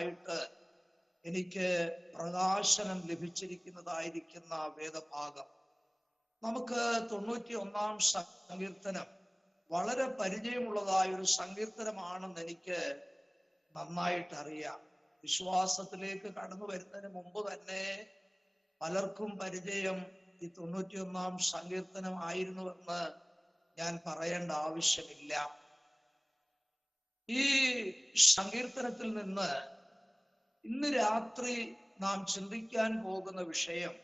ചിന്തിക്കുവാനായിട്ട് എനിക്ക് പ്രകാശനം ലഭിച്ചിരിക്കുന്നതായിരിക്കുന്ന വേദഭാഗം. നമുക്ക് 91-ാം സങ്കീർത്തനം വളരെ പരിചയമുള്ളതായ ഒരു സങ്കീർത്തനമാണെന്ന് എനിക്ക് നന്നായിട്ട് അറിയാം. വിശ്വാസത്തിലേക്ക് കടന്നു വരുന്നതിന് മുമ്പ് തന്നെ പലർക്കും പരിചയം ഈ 91-ാം സങ്കീർത്തനം ആയിരുന്നുവെന്ന് ഞാൻ പറയേണ്ട ആവശ്യമില്ല. ഈ സങ്കീർത്തനത്തിൽ നിന്ന് ഇന്ന് രാത്രി നാം ചിന്തിക്കാൻ പോകുന്ന വിഷയം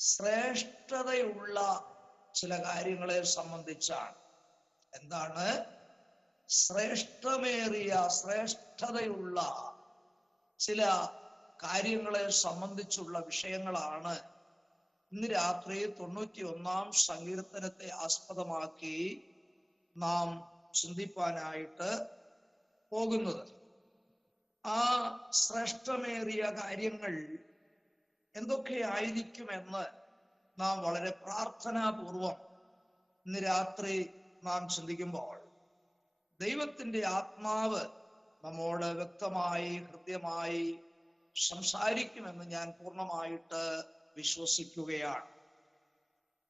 ശ്രേഷ്ഠതയുള്ള ചില കാര്യങ്ങളെ സംബന്ധിച്ചാണ്. എന്താണ്? ശ്രേഷ്ഠതയുള്ള ചില കാര്യങ്ങളെ സംബന്ധിച്ചുള്ള വിഷയങ്ങളാണ് ഇന്ന് രാത്രി 91-ാം സങ്കീർത്തനത്തെ ആസ്പദമാക്കി നാം ചിന്തിപ്പാനായിട്ട് പോകുന്നത്. ആ ശ്രേഷ്ഠമേറിയ കാര്യങ്ങൾ എന്തൊക്കെയായിരിക്കുമെന്ന് നാം വളരെ പ്രാർത്ഥനാപൂർവം ഇന്ന് രാത്രി നാം ചിന്തിക്കുമ്പോൾ ദൈവത്തിന്റെ ആത്മാവ് നമ്മോട് വ്യക്തമായി ഹൃദ്യമായി സംസാരിക്കുമെന്ന് ഞാൻ പൂർണ്ണമായിട്ട് വിശ്വസിക്കുകയാണ്.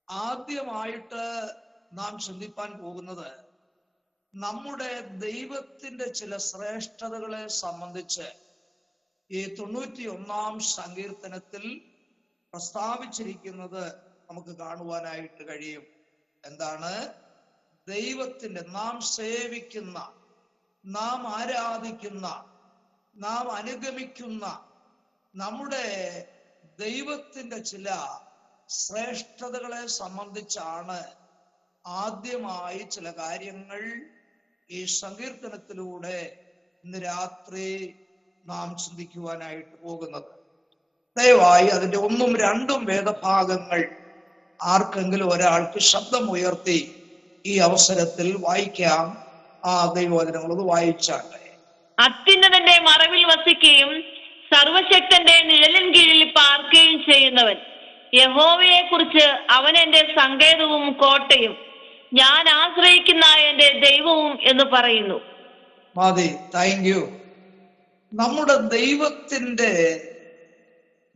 ആദ്യമായിട്ട് നാം ചിന്തിപ്പാൻ പോകുന്നത് നമ്മുടെ ദൈവത്തിന്റെ ചില ശ്രേഷ്ഠതകളെ സംബന്ധിച്ച് ഈ 91-ാം സങ്കീർത്തനത്തിൽ പ്രസ്താവിച്ചിരിക്കുന്നത് നമുക്ക് കാണുവാനായിട്ട് കഴിയും. എന്താണ്? ദൈവത്തിന്റെ, നാം സേവിക്കുന്ന, നാം ആരാധിക്കുന്ന, നാം അനുഗമിക്കുന്ന നമ്മുടെ ദൈവത്തിന്റെ ചില ശ്രേഷ്ഠതകളെ സംബന്ധിച്ചാണ് ആദ്യമായി ചില കാര്യങ്ങൾ ഈ സങ്കീർത്തനത്തിലൂടെ ഇന്ന് രാത്രി നാം ചിന്തിക്കുവാനായിട്ട് പോകുന്നത്. ദയവായി അതിന്റെ 1ഉം 2ഉം വേദഭാഗങ്ങൾ ആർക്കെങ്കിലും ഒരാൾക്ക് ശബ്ദം ഉയർത്തി ഈ അവസരത്തിൽ വായിക്കാം. ആ ദൈവവചനങ്ങളത് വായിച്ചാട്ടെ. അത്യുന്നതന്റെ മറവിൽ വസിക്കുകയും സർവശക്തന്റെ നിഴലിൻ കീഴിൽ പാർക്കുകയും ചെയ്യുന്നവൻ, യഹോവയെ കുറിച്ച് അവൻ എന്റെ സങ്കേതവും കോട്ടയും ഞാൻ ആശ്രയിക്കുന്ന എന്റെ ദൈവവും എന്ന് പറയുന്നു. മതി, താങ്ക് യു. നമ്മുടെ ദൈവത്തിന്റെ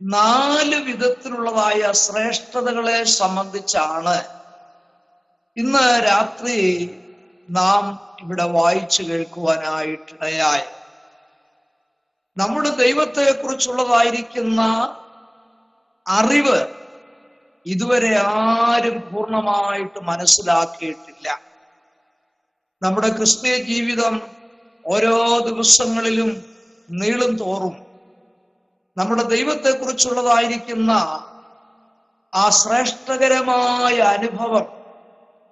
4 വിധത്തിലുള്ളതായ ശ്രേഷ്ഠതകളെ സംബന്ധിച്ചാണ് ഇന്ന് രാത്രി നാം ഇവിടെ വായിച്ചു കേൾക്കുവാനായിട്ടിടയായി. നമ്മുടെ ദൈവത്തെ കുറിച്ചുള്ളതായിരിക്കുന്ന അറിവ് ഇതുവരെ ആരും പൂർണ്ണമായിട്ട് മനസ്സിലാക്കിയിട്ടില്ല. നമ്മുടെ ക്രിസ്തീയ ജീവിതം ഓരോ ദിവസങ്ങളിലും നീളും തോറും നമ്മുടെ ദൈവത്തെ കുറിച്ചുള്ളതായിരിക്കുന്ന ആ ശ്രേഷ്ഠകരമായ അനുഭവം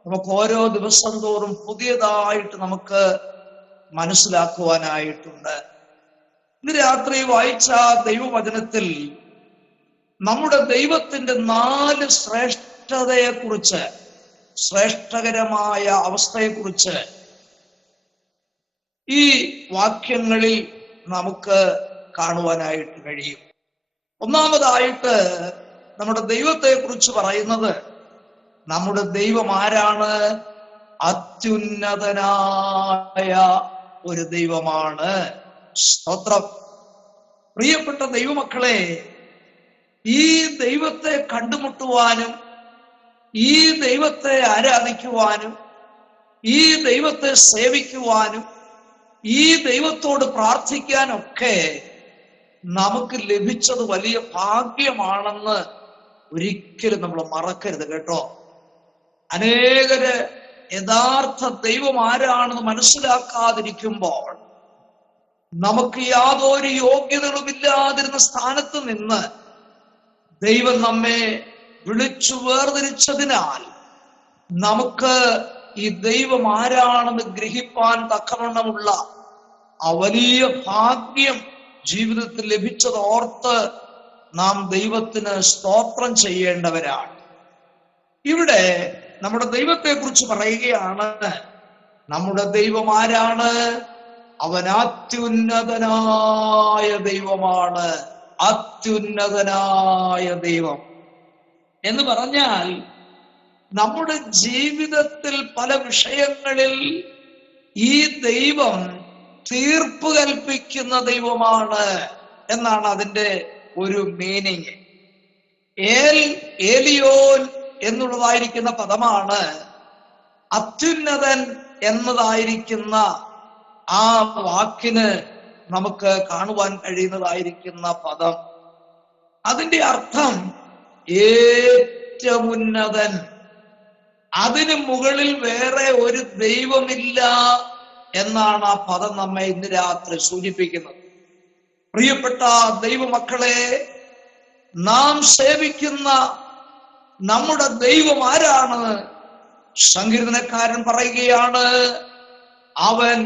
നമുക്ക് ഓരോ ദിവസം തോറും പുതിയതായിട്ട് നമുക്ക് മനസ്സിലാക്കുവാനായിട്ടുണ്ട്. ഇന്ന് രാത്രി വായിച്ച ദൈവവചനത്തിൽ നമ്മുടെ ദൈവത്തിന്റെ 4 ശ്രേഷ്ഠതയെക്കുറിച്ച്, ശ്രേഷ്ഠകരമായ അവസ്ഥയെക്കുറിച്ച് ഈ വാക്യങ്ങളിൽ നമുക്ക് കാണുവാനായിട്ട് കഴിയും. ഒന്നാമതായിട്ട് നമ്മുടെ ദൈവത്തെ കുറിച്ച് പറയുന്നത്, നമ്മുടെ ദൈവം ആരാണ്? അത്യുന്നതനായ ഒരു ദൈവമാണ്. സ്തോത്രം. പ്രിയപ്പെട്ട ദൈവമക്കളെ, ഈ ദൈവത്തെ കണ്ടുമുട്ടുവാനും ഈ ദൈവത്തെ ആരാധിക്കുവാനും ഈ ദൈവത്തെ സേവിക്കുവാനും ഈ ദൈവത്തോട് പ്രാർത്ഥിക്കാനൊക്കെ നമുക്ക് ലഭിച്ചത് വലിയ ഭാഗ്യമാണെന്ന് ഒരിക്കലും നമ്മൾ മറക്കരുത് കേട്ടോ. അനേകര് യഥാർത്ഥ ദൈവം ആരാണെന്ന് മനസ്സിലാക്കാതിരിക്കുമ്പോൾ, നമുക്ക് യാതൊരു യോഗ്യതകളുമില്ലാതിരുന്ന സ്ഥാനത്ത് നിന്ന് ദൈവം നമ്മെ വിളിച്ചു വേർതിരിച്ചതിനാൽ നമുക്ക് ഈ ദൈവം ആരാണെന്ന് ഗ്രഹിപ്പാൻ തക്കവണ്ണമുള്ള ആ വലിയ ഭാഗ്യം ജീവിതത്തിൽ ലഭിച്ചത് ഓർത്ത് നാം ദൈവത്തിന് സ്തോത്രം ചെയ്യേണ്ടവരാണ്. ഇവിടെ നമ്മുടെ ദൈവത്തെ കുറിച്ച് പറയുകയാണ്. നമ്മുടെ ദൈവം ആരാണ്? അവൻ അത്യുന്നതനായ ദൈവമാണ്. അത്യുന്നതനായ ദൈവം എന്ന് പറഞ്ഞാൽ നമ്മുടെ ജീവിതത്തിൽ പല വിഷയങ്ങളിൽ ഈ ദൈവം തീർപ്പ് കൽപ്പിക്കുന്ന ദൈവമാണ് എന്നാണ് അതിന്റെ ഒരു മീനിങ്. ഏലിയോൻ എന്നുള്ളതായിരിക്കുന്ന പദമാണ് അത്യുന്നതൻ എന്നതായിരിക്കുന്ന ആ വാക്കിന് നമുക്ക് കാണുവാൻ കഴിയുന്നതായിരിക്കുന്ന പദം. അതിന്റെ അർത്ഥം ഏറ്റവും ഉന്നതൻ, അതിന് മുകളിൽ വേറെ ഒരു ദൈവമില്ല എന്നാണ് ആ പദം നമ്മെ ഇന്ന് രാത്രി സൂചിപ്പിക്കുന്നത്. പ്രിയപ്പെട്ട ദൈവമക്കളെ, നാം സേവിക്കുന്ന നമ്മുടെ ദൈവം ആരാണ്? സങ്കീർത്തനക്കാരൻ പറയുകയാണ്, അവൻ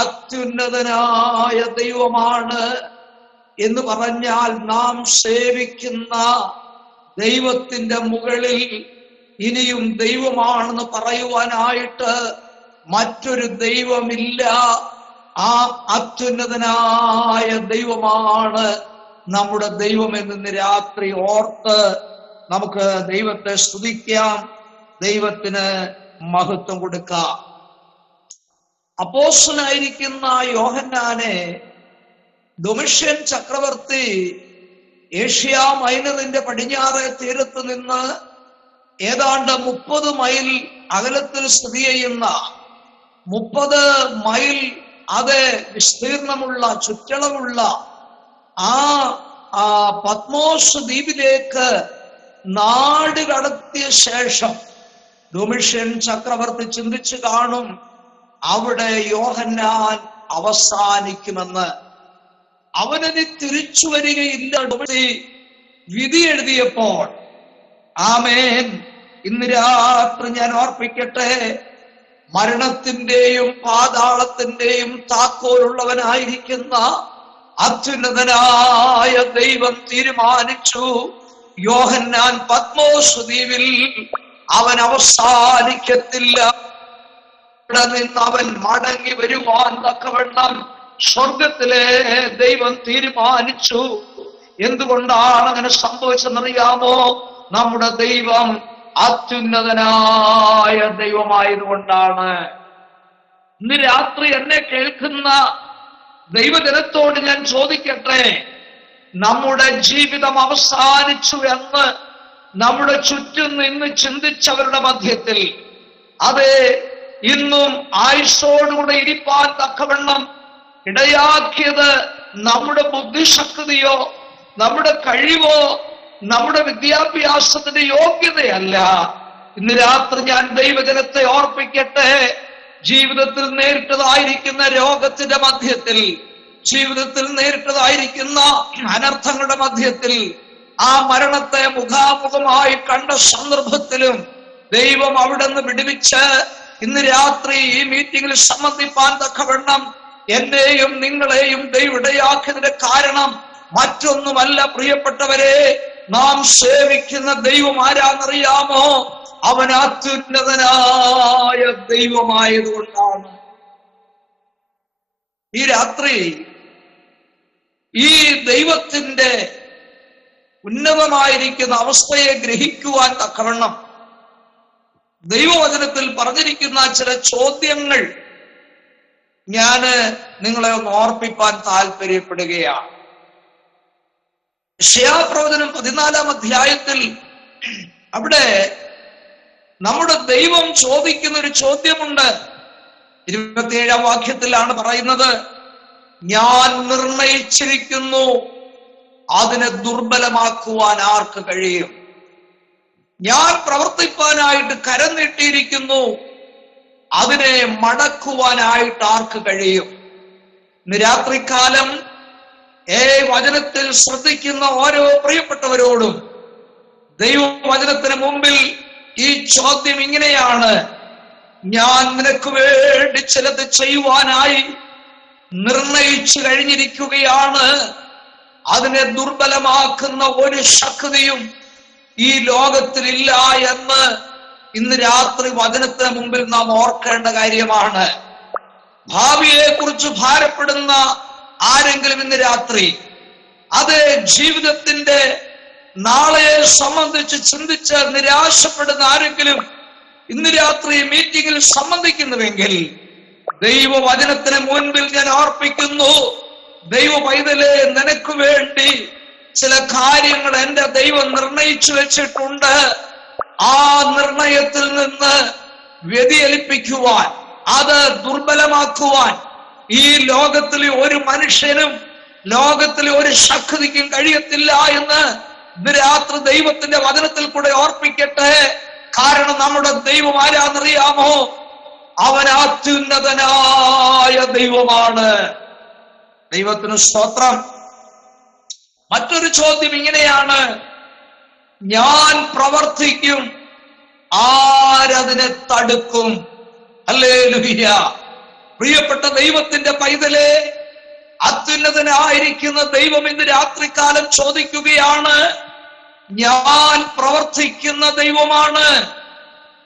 അത്യുന്നതനായ ദൈവമാണ് എന്ന് പറഞ്ഞാൽ നാം സേവിക്കുന്ന ദൈവത്തിന്റെ മുകളിൽ ഇനിയും ദൈവമാണെന്ന് പറയുവാനായിട്ട് മറ്റൊരു ദൈവമില്ല. ആ അത്യുന്നതനായ ദൈവമാണ് നമ്മുടെ ദൈവം എന്ന് രാത്രി ഓർത്ത് നമുക്ക് ദൈവത്തെ സ്തുതിക്കാം, ദൈവത്തിന് മഹത്വം കൊടുക്കാം. അപ്പോസ്തലനായിരിക്കുന്ന യോഹന്നാനെ ഡൊമിഷ്യൻ ചക്രവർത്തി ഏഷ്യ മൈനറിന്റെ പടിഞ്ഞാറേ തീരത്ത് നിന്ന് ഏതാണ്ട് 30 മൈൽ അകലത്തിൽ സ്ഥിതി ചെയ്യുന്ന 30 മൈൽ അത് വിസ്തീർണമുള്ള ചുറ്റളവുള്ള ആ പത്മോസ് ദ്വീപിലേക്ക് നാട് കടത്തിയ ശേഷം ഡൊമിഷ്യൻ ചക്രവർത്തി ചിന്തിച്ചു കാണും, അവിടെ യോഹന്നാൻ അവസാനിക്കുമെന്ന്. അവനത് തിരിച്ചു വരികയില്ല. വിധി എഴുതിയപ്പോൾ, ആമേൻ, ഇന്ന് രാത്രി ഞാൻ ഓർപ്പിക്കട്ടെ, മരണത്തിന്റെയും പാതാളത്തിന്റെയും താക്കോലുള്ളവനായിരിക്കുന്ന അത്യുന്നതനായ ദൈവം തീരുമാനിച്ചു, യോഹന്നാൻ പത്മോസ് ദ്വീപിൽ അവൻ അവസാനിക്കത്തില്ല. ഇവിടെ നിന്ന് അവൻ മടങ്ങി വരുവാൻ തക്കവണ്ണം സ്വർഗത്തിലെ ദൈവം തീരുമാനിച്ചു. എന്തുകൊണ്ടാണ് അങ്ങനെ സംഭവിച്ചെന്നറിയാമോ? നമ്മുടെ ദൈവം അത്യുന്നതനായ ദൈവമായതുകൊണ്ടാണ്. ഇന്ന് രാത്രി എന്നെ കേൾക്കുന്ന ദൈവജനത്തോട് ഞാൻ ചോദിക്കട്ടെ, നമ്മുടെ ജീവിതം അവസാനിച്ചു എന്ന് നമ്മുടെ ചുറ്റും നിന്ന് ചിന്തിച്ചവരുടെ മധ്യത്തിൽ, അതെ, ഇന്നും ആയുസ്സോടുകൂടെ ഇരിപ്പാൻ തക്കവണ്ണം ഇടയാക്കിയത് നമ്മുടെ ബുദ്ധിശക്തിയോ നമ്മുടെ കഴിവോ നമ്മുടെ വിദ്യാഭ്യാസത്തിന്റെ യോഗ്യതയല്ല. ഇന്ന് രാത്രി ഞാൻ ദൈവജനത്തെ ഓർപ്പിക്കട്ടെ, ജീവിതത്തിൽ നേരിട്ടതായിരിക്കുന്ന രോഗത്തിന്റെ മധ്യത്തിൽ, ജീവിതത്തിൽ നേരിട്ടതായിരിക്കുന്ന അനർത്ഥങ്ങളുടെ മധ്യത്തിൽ, ആ മരണത്തെ മുഖാമുഖമായി കണ്ട സന്ദർഭത്തിലും ദൈവം അവിടെ നിന്ന് വിടുവിച്ച് ഇന്ന് രാത്രി ഈ മീറ്റിംഗിൽ സംബന്ധിപ്പാൻ തക്കവണ്ണം എന്നെയും നിങ്ങളെയും ദൈവം ഇടയാക്കിയതിന്റെ കാരണം മറ്റൊന്നുമല്ല. പ്രിയപ്പെട്ടവരെ, നാം സേവിക്കുന്ന ദൈവം ആരാന്നറിയാമോ? അവൻ അത്യുന്നതനായ ദൈവമായതുകൊണ്ടാണ്. ഈ രാത്രി ഈ ദൈവത്തിന്റെ ഉന്നതമായിരിക്കുന്ന അവസ്ഥയെ ഗ്രഹിക്കുവാൻ തക്കവണ്ണം ദൈവവചനത്തിൽ പറഞ്ഞിരിക്കുന്ന ചില ചോദ്യങ്ങൾ ഞാൻ നിങ്ങളെ ഒന്ന് ഓർപ്പിപ്പാൻ താല്പര്യപ്പെടുകയാണ്. യെശയ്യാപ്രവചനം 14-ാം അധ്യായത്തിൽ അവിടെ നമ്മുടെ ദൈവം ചോദിക്കുന്ന ഒരു ചോദ്യമുണ്ട്. 27-ാം വാക്യത്തിലാണ് പറയുന്നത്, ഞാൻ നിർണയിച്ചിരിക്കുന്നു, അതിനെ ദുർബലമാക്കുവാൻ ആർക്ക് കഴിയും? ഞാൻ പ്രവർത്തിപ്പാനായിട്ട് കരം നീട്ടിയിരിക്കുന്നു, അതിനെ മടക്കുവാനായിട്ട് ആർക്ക് കഴിയും? ഇന്ന് രാത്രികാലം വചനത്തിൽ ശ്രദ്ധിക്കുന്ന ഓരോ പ്രിയപ്പെട്ടവരോടും ദൈവവചനത്തിന് മുമ്പിൽ ഈ ചോദ്യം ഇങ്ങനെയാണ്: ഞാൻ നിനക്ക് വേണ്ടി ചിലത് ചെയ്യുവാനായി നിർണയിച്ചു കഴിഞ്ഞിരിക്കുകയാണ്. അതിനെ ദുർബലമാക്കുന്ന ഒരു ശക്തിയും ഈ ലോകത്തിലില്ല എന്ന് ഇന്ന് രാത്രി വചനത്തിന് മുമ്പിൽ നാം ഓർക്കേണ്ട കാര്യമാണ്. ഭാവിയെ കുറിച്ച് ഭാരപ്പെടുന്ന ആരെങ്കിലും ഇന്ന് രാത്രി, അത് ജീവിതത്തിന്റെ നാളെയെ സംബന്ധിച്ച് ചിന്തിച്ച് നിരാശപ്പെടുന്ന ആരെങ്കിലും ഇന്ന് രാത്രി മീറ്റിംഗിൽ സംബന്ധിക്കുന്നുവെങ്കിൽ ദൈവവചനത്തിന് മുൻപിൽ ഞാൻ അർപ്പിക്കുന്നു. ദൈവ പൈതലേ, നിനക്ക് വേണ്ടി ചില കാര്യങ്ങൾ എന്റെ ദൈവം നിർണയിച്ചു വെച്ചിട്ടുണ്ട്. ആ നിർണയത്തിൽ നിന്ന് വ്യതിചലിപ്പിക്കുവാൻ, അത് ദുർബലമാക്കുവാൻ ഈ ലോകത്തിലെ ഒരു മനുഷ്യനും ലോകത്തിലെ ഒരു ശക്തിക്കും കഴിയത്തില്ല എന്ന് ഇന്ന് രാത്രി ദൈവത്തിന്റെ വചനത്തിൽ കൂടെ ഓർപ്പിക്കട്ടെ. കാരണം നമ്മുടെ ദൈവം ആരാന്നറിയാമോ? അവൻ അത്യുന്നതനായ ദൈവമാണ്. ദൈവത്തിന് സ്തോത്രം. മറ്റൊരു ചോദ്യം ഇങ്ങനെയാണ്: ഞാൻ പ്രവർത്തിക്കും, ആരതിനെ തടുക്കും? ഹല്ലേലൂയ. പ്രിയപ്പെട്ട ദൈവത്തിന്റെ പൈതലേ, അത്യുന്നതനായിരിക്കുന്ന ദൈവം ഇന്ന് രാത്രികാലം ചോദിക്കുകയാണ്, ഞാൻ പ്രവർത്തിക്കുന്ന ദൈവമാണ്,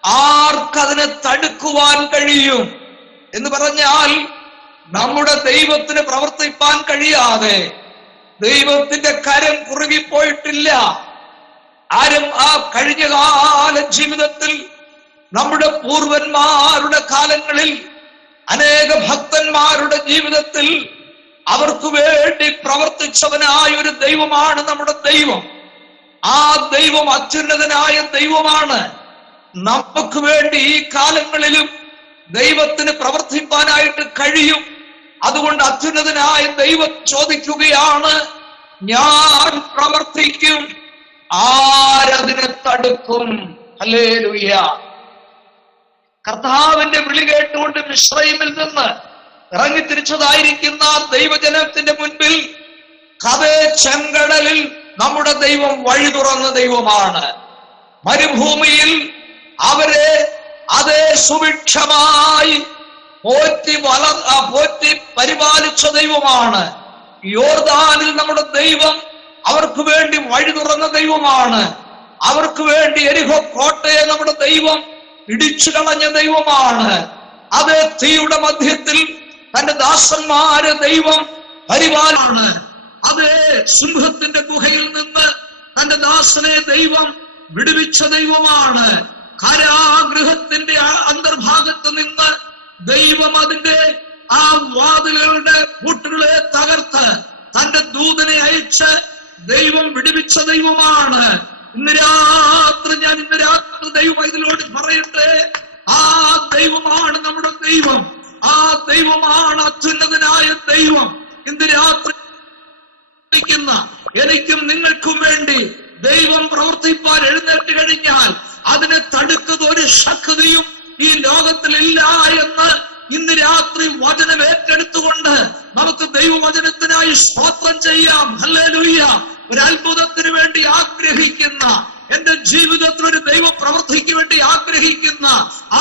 ആർക്കതിനെ തടുക്കുവാൻ കഴിയും? എന്ന് പറഞ്ഞാൽ നമ്മുടെ ദൈവത്തിന് പ്രവർത്തിപ്പാൻ കഴിയാതെ ദൈവത്തിന്റെ കരം കുറുകിപ്പോയിട്ടില്ല. ആരും ആ കഴിഞ്ഞകാല ജീവിതത്തിൽ നമ്മുടെ പൂർവന്മാരുടെ കാലങ്ങളിൽ അനേക ഭക്തന്മാരുടെ ജീവിതത്തിൽ അവർക്ക് വേണ്ടി പ്രവർത്തിച്ചവനായ ഒരു ദൈവമാണ് നമ്മുടെ ദൈവം. ആ ദൈവം അത്യുന്നതനായ ദൈവമാണ്. നമുക്ക് വേണ്ടി ഈ കാലങ്ങളിലും ദൈവത്തിന് പ്രവർത്തിപ്പാനായിട്ട് കഴിയും. അതുകൊണ്ട് അത്യുന്നതനായ ദൈവം ചോദിക്കുകയാണ്, ഞാൻ പ്രവർത്തിക്കും, ആരതിനെ തടുക്കും? ഹല്ലേലൂയ. കർത്താവിന്റെ വിളി കേട്ടുകൊണ്ട് മിസ്രയീമിൽ നിന്ന് ഇറങ്ങിത്തിരിച്ചതായിരിക്കുന്ന ദൈവജനത്തിന്റെ മുൻപിൽ അതേ ചെങ്കടലിൽ നമ്മുടെ ദൈവം വഴി തുറന്ന ദൈവമാണ്. മരുഭൂമിയിൽ അവരെ അതേ സുഭിക്ഷമായി പോറ്റി പരിപാലിച്ച ദൈവമാണ്. യോർദാനിൽ നമ്മുടെ ദൈവം അവർക്ക് വേണ്ടി വഴി തുറന്ന ദൈവമാണ്. അവർക്ക് വേണ്ടി എരിഹോ കോട്ടയെ നമ്മുടെ ദൈവം ഇടിച്ചു കളഞ്ഞ ദൈവമാണ്. അത് തീയുടെ മധ്യത്തിൽ തന്റെ ദാസന്മാരെ ദൈവം പരിപാലമാണ്. അതേ സിംഹത്തിന്റെ ഗുഹയിൽ നിന്ന് തന്റെ ദാസനെ ദൈവം വിടുവിച്ച ദൈവമാണ്. കാരാഗൃഹത്തിന്റെ അന്തർഭാഗത്ത് നിന്ന് ദൈവം അതിന്റെ ആ വാതിലുകളുടെ പൂട്ടുകളെ തകർത്ത് തന്റെ ദൂതനെ അയച്ച് ദൈവം വിടുവിച്ച ദൈവമാണ്. ഇന്ന് രാത്രി ദൈവം ഇതിലോട് പറയട്ടെ, ആ ദൈവമാണ് നമ്മുടെ ദൈവം. ആ ദൈവമാണ് അത്യുന്നതനായ ദൈവം. ഇന്ന് രാത്രി എനിക്കും നിങ്ങൾക്കും വേണ്ടി ദൈവം പ്രവർത്തിപ്പാൻ എഴുന്നേറ്റ് കഴിഞ്ഞാൽ അതിനെ തടുക്കുന്ന ഒരു ശക്തിയും ഈ ലോകത്തിലില്ല എന്ന് ഇന്ന് രാത്രി വചനം ഏറ്റെടുത്തുകൊണ്ട് നമുക്ക് ദൈവവചനത്തിനായി സ്തോത്രം ചെയ്യാം. ഹല്ലേലൂയ. ഒരു അത്ഭുതത്തിന് വേണ്ടി ആഗ്രഹിക്കുന്ന, എന്റെ ജീവിതത്തിൽ ഒരു ദൈവ പ്രവൃത്തിക്ക് വേണ്ടി ആഗ്രഹിക്കുന്ന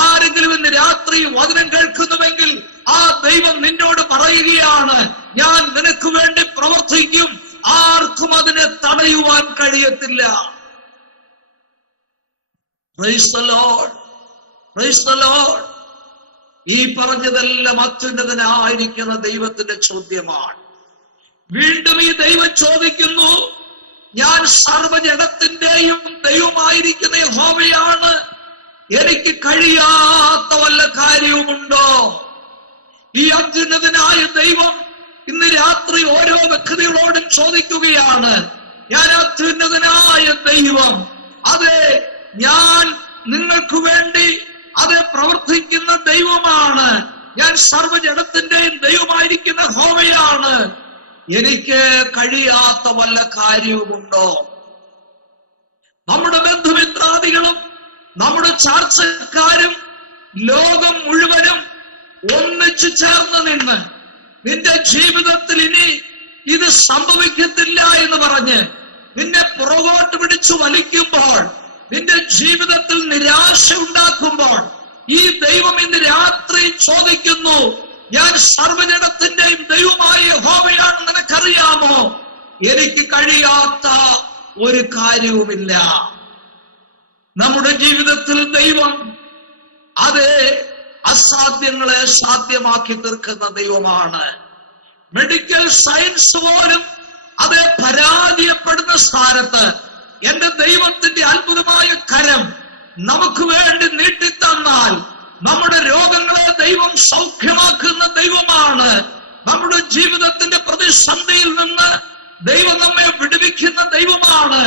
ആരെങ്കിലും ഇന്ന് രാത്രി വചനം കേൾക്കുന്നുവെങ്കിൽ ആ ദൈവം നിന്നോട് പറയുകയാണ്, ഞാൻ നിനക്ക് വേണ്ടി പ്രവർത്തിക്കും, ആർക്കും അതിനെ തടയുവാൻ കഴിയത്തില്ല. Price the Lord, praise the Lord. ഈ പറഞ്ഞതെല്ലാം അത്യുന്നതനായിരിക്കുന്ന ദൈവത്തിന്റെ ചോദ്യമാണ്. വീണ്ടും ഈ ദൈവം ചോദിക്കുന്നു, ഞാൻ സർവ്വജഗത്തിന്റെയും ദൈവമായിരിക്കുന്ന യഹോവയാണ്, എനിക്ക് കഴിയാത്ത വല്ല കാര്യവുമുണ്ടോ? ഈ അത്യുന്നതനായ ദൈവം ഇന്ന് രാത്രി ഓരോ വ്യക്തികളോടും ചോദിക്കുകയാണ്, ഞാൻ അത്യുന്നതനായ ദൈവം, അതെ ഞാൻ നിങ്ങൾക്ക് വേണ്ടി അത് പ്രവർത്തിക്കുന്ന ദൈവമാണ്, ഞാൻ സർവ്വജഗത്തിന്റെയും ദൈവമായിരിക്കുന്ന യഹോവയാണ്, എനിക്ക് കഴിയാത്ത വല്ല കാര്യവുമുണ്ടോ? നമ്മുടെ ബന്ധുമിത്രാദികളും നമ്മുടെ ചാർച്ചക്കാരും ലോകം മുഴുവനും ഒന്നിച്ചു ചേർന്ന് നിന്ന് നിന്റെ ജീവിതത്തിൽ ഇനി ഇത് സംഭവിക്കത്തില്ല എന്ന് പറഞ്ഞ് നിന്നെ പുറകോട്ട് പിടിച്ചു വലിക്കുമ്പോൾ, നിന്റെ ജീവിതത്തിൽ നിരാശ ഉണ്ടാക്കുമ്പോൾ, ഈ ദൈവം ഇന്ന് രാത്രി ചോദിക്കുന്നു, ഞാൻ സർവ്വജഗത്തിന്റെയും ദൈവമായ യഹോവയാണെന്ന് നിനക്കറിയാമോ? എനിക്ക് കഴിയാത്ത ഒരു കാര്യവുമില്ല. നമ്മുടെ ജീവിതത്തിൽ ദൈവം അതേ അസാധ്യങ്ങളെ സാധ്യമാക്കി തീർക്കുന്ന ദൈവമാണ്. മെഡിക്കൽ സയൻസ് പോലും അതേ പരാജയപ്പെടുന്ന സ്ഥാനത്ത് എന്റെ ദൈവത്തിന്റെ അത്ഭുതമായ കരം നമുക്ക് വേണ്ടി നീട്ടിത്തന്നാൽ നമ്മുടെ രോഗങ്ങളെ ദൈവം സൗഖ്യമാക്കുന്ന ദൈവമാണ്. നമ്മുടെ ജീവിതത്തിന്റെ പ്രതിസന്ധിയിൽ നിന്ന് ദൈവം നമ്മെ വിടുവിക്കുന്ന ദൈവമാണ്.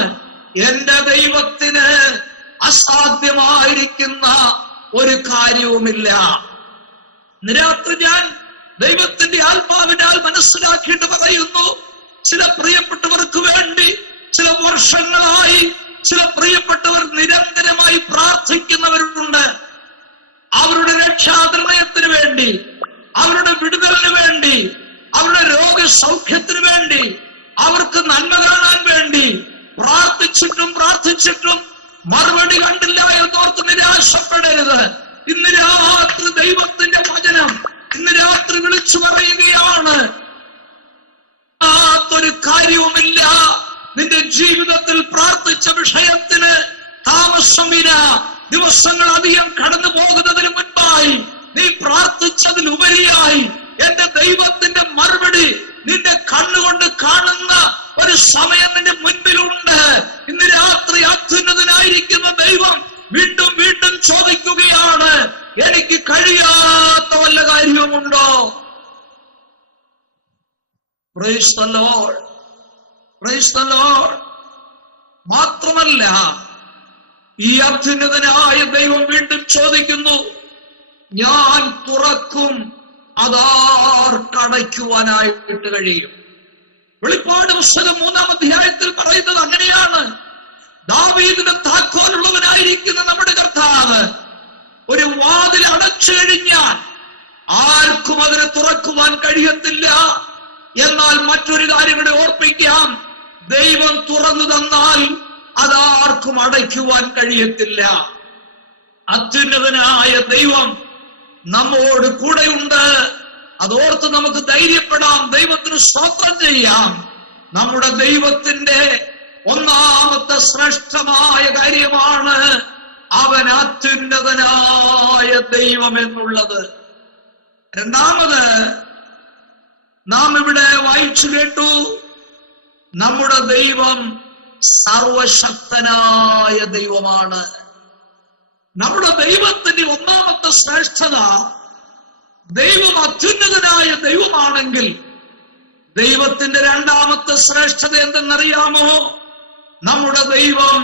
എന്റെ ദൈവത്തിന് അസാധ്യമായിരിക്കുന്ന ഒരു കാര്യവുമില്ല. ഇന്ന് രാത്രി ഞാൻ ദൈവത്തിന്റെ ആത്മാവിനാൽ മനസ്സിലാക്കിയിട്ട് പറയുന്നു, ചില പ്രിയപ്പെട്ടവർക്ക് വേണ്ടി ചില വർഷങ്ങളായി ചില പ്രിയപ്പെട്ടവർ നിരന്തരമായി പ്രാർത്ഥിക്കുന്നവരുണ്ട്. അവരുടെ രക്ഷാനിർണയത്തിന് വേണ്ടി, അവരുടെ വിടുതലിന് വേണ്ടി, അവരുടെ രോഗസൗഖ്യത്തിന് വേണ്ടി, അവർക്ക് നന്മ കാണാൻ വേണ്ടി പ്രാർത്ഥിച്ചിട്ടും മറുപടി കണ്ടില്ല എന്നോർത്ത് നിരാശപ്പെടരുത്. ഇന്ന് രാത്രി ദൈവത്തിന്റെ വചനം ഇന്ന് രാത്രി വിളിച്ചു പറയുകയാണ്, ഒരു കാര്യവുമില്ല. നിന്റെ ജീവിതത്തിൽ പ്രാർത്ഥിച്ച വിഷയത്തിന് താമസമില്ല. ദിവസങ്ങൾ അധികം കടന്നു പോകുന്നതിന് മുൻപായി നീ പ്രാർത്ഥിച്ചതിലുപരിയായി എന്റെ ദൈവത്തിന്റെ മറുപടി നിന്റെ കണ്ണുകൊണ്ട് കാണുന്ന ഒരു സമയം നിന്റെ മുൻപിലുണ്ട്. ഇന്ന് രാത്രി അത്യുന്നതനായിരിക്കുന്ന ദൈവം വീണ്ടും വീണ്ടും ചോദിക്കുകയാണ്, എനിക്ക് കഴിയാത്ത വല്ല കാര്യവുമുണ്ടോ? Praise the Lord, praise the Lord. മാത്രമല്ല, ഈ അത്യുന്നതനായ ദൈവം വീണ്ടും ചോദിക്കുന്നു, ഞാൻ തുറക്കും, അതാർക്കടയ്ക്കുവാനായിട്ട് കഴിയും? വെളിപ്പാട് പുസ്തകം 3-ാം അധ്യായത്തിൽ പറയുന്നത് അങ്ങനെയാണ്. ദാവീദിന്റെ താക്കോലുള്ളവനായിരിക്കുന്ന നമ്മുടെ കർത്താവ് ഒരു വാതിൽ അടച്ചു കഴിഞ്ഞാൽ ആർക്കും അതിനെ തുറക്കുവാൻ കഴിയത്തില്ല. എന്നാൽ മറ്റൊരു കാര്യം കൂടെ ഓർപ്പിക്കാം, ദൈവം തുറന്നു തന്നാൽ അതാർക്കും അടയ്ക്കുവാൻ കഴിയത്തില്ല. അത്യുന്നതനായ ദൈവം നമ്മോട് കൂടെയുണ്ട്. അതോർത്ത് നമുക്ക് ധൈര്യപ്പെടാം, ദൈവത്തിന് സ്തോത്രം ചെയ്യാം. നമ്മുടെ ദൈവത്തിന്റെ ഒന്നാമത്തെ ശ്രേഷ്ഠമായ കാര്യമാണ് അവൻ അത്യുന്നതനായ ദൈവം എന്നുള്ളത്. രണ്ടാമത്, നാം ഇവിടെ വായിച്ചു കേട്ടു, നമ്മുടെ ദൈവം സർവശക്തനായ ദൈവമാണ്. നമ്മുടെ ദൈവത്തിന്റെ ഒന്നാമത്തെ ശ്രേഷ്ഠത, ദൈവം അത്യുന്നതനായ ദൈവമാണെങ്കിൽ ദൈവത്തിന്റെ രണ്ടാമത്തെ ശ്രേഷ്ഠത എന്തെന്നറിയാമോ? നമ്മുടെ ദൈവം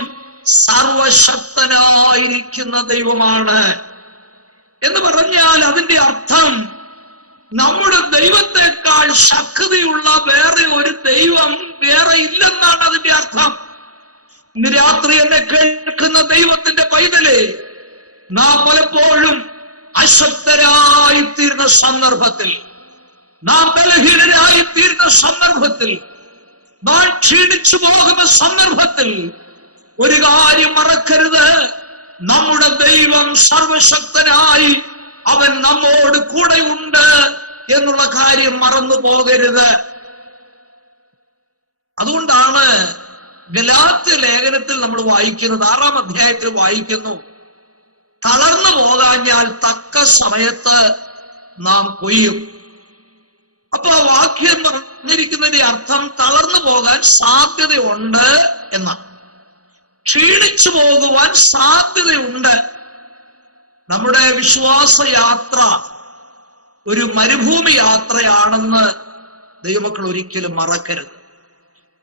സർവശക്തനായിരിക്കുന്ന ദൈവമാണ്. എന്ന് പറഞ്ഞാൽ അതിന്റെ അർത്ഥം, നമ്മുടെ ദൈവത്തെക്കാൾ ശക്തിയുള്ള വേറെ ഒരു ദൈവം വേറെ ഇല്ലെന്നാണ് അതിന്റെ അർത്ഥം. ഇന്ന് രാത്രി എന്നെ കേൾക്കുന്ന ദൈവത്തിന്റെ പൈതലേ, നാം പലപ്പോഴും അശക്തരായിത്തീരുന്ന സന്ദർഭത്തിൽ, നാം ബലഹീനരായിത്തീരുന്ന സന്ദർഭത്തിൽ, നാം ക്ഷീണിച്ചു പോകുന്ന സന്ദർഭത്തിൽ ഒരു കാര്യം മറക്കരുത്, നമ്മുടെ ദൈവം സർവശക്തനായി അവൻ നമ്മോട് കൂടെ ഉണ്ട് എന്നുള്ള കാര്യം മറന്നു പോകരുത്. അതുകൊണ്ടാണ് ഗലാത്യ ലേഖനത്തിൽ നമ്മൾ വായിക്കുന്നത്, 6-ാം അധ്യായത്തിൽ വായിക്കുന്നു, തളർന്നു പോകാഞ്ഞാൽ തക്ക സമയത്ത് നാം കൊയ്യും. അപ്പൊ ആ വാക്യം പറഞ്ഞിരിക്കുന്നതിന്റെ അർത്ഥം തളർന്നു പോകാൻ സാധ്യതയുണ്ട് എന്നാണ്, ക്ഷീണിച്ചു പോകുവാൻ സാധ്യതയുണ്ട്. നമ്മുടെ വിശ്വാസയാത്ര ഒരു മരുഭൂമി യാത്രയാണെന്ന് ദൈവമക്കൾ ഒരിക്കലും മറക്കരുത്.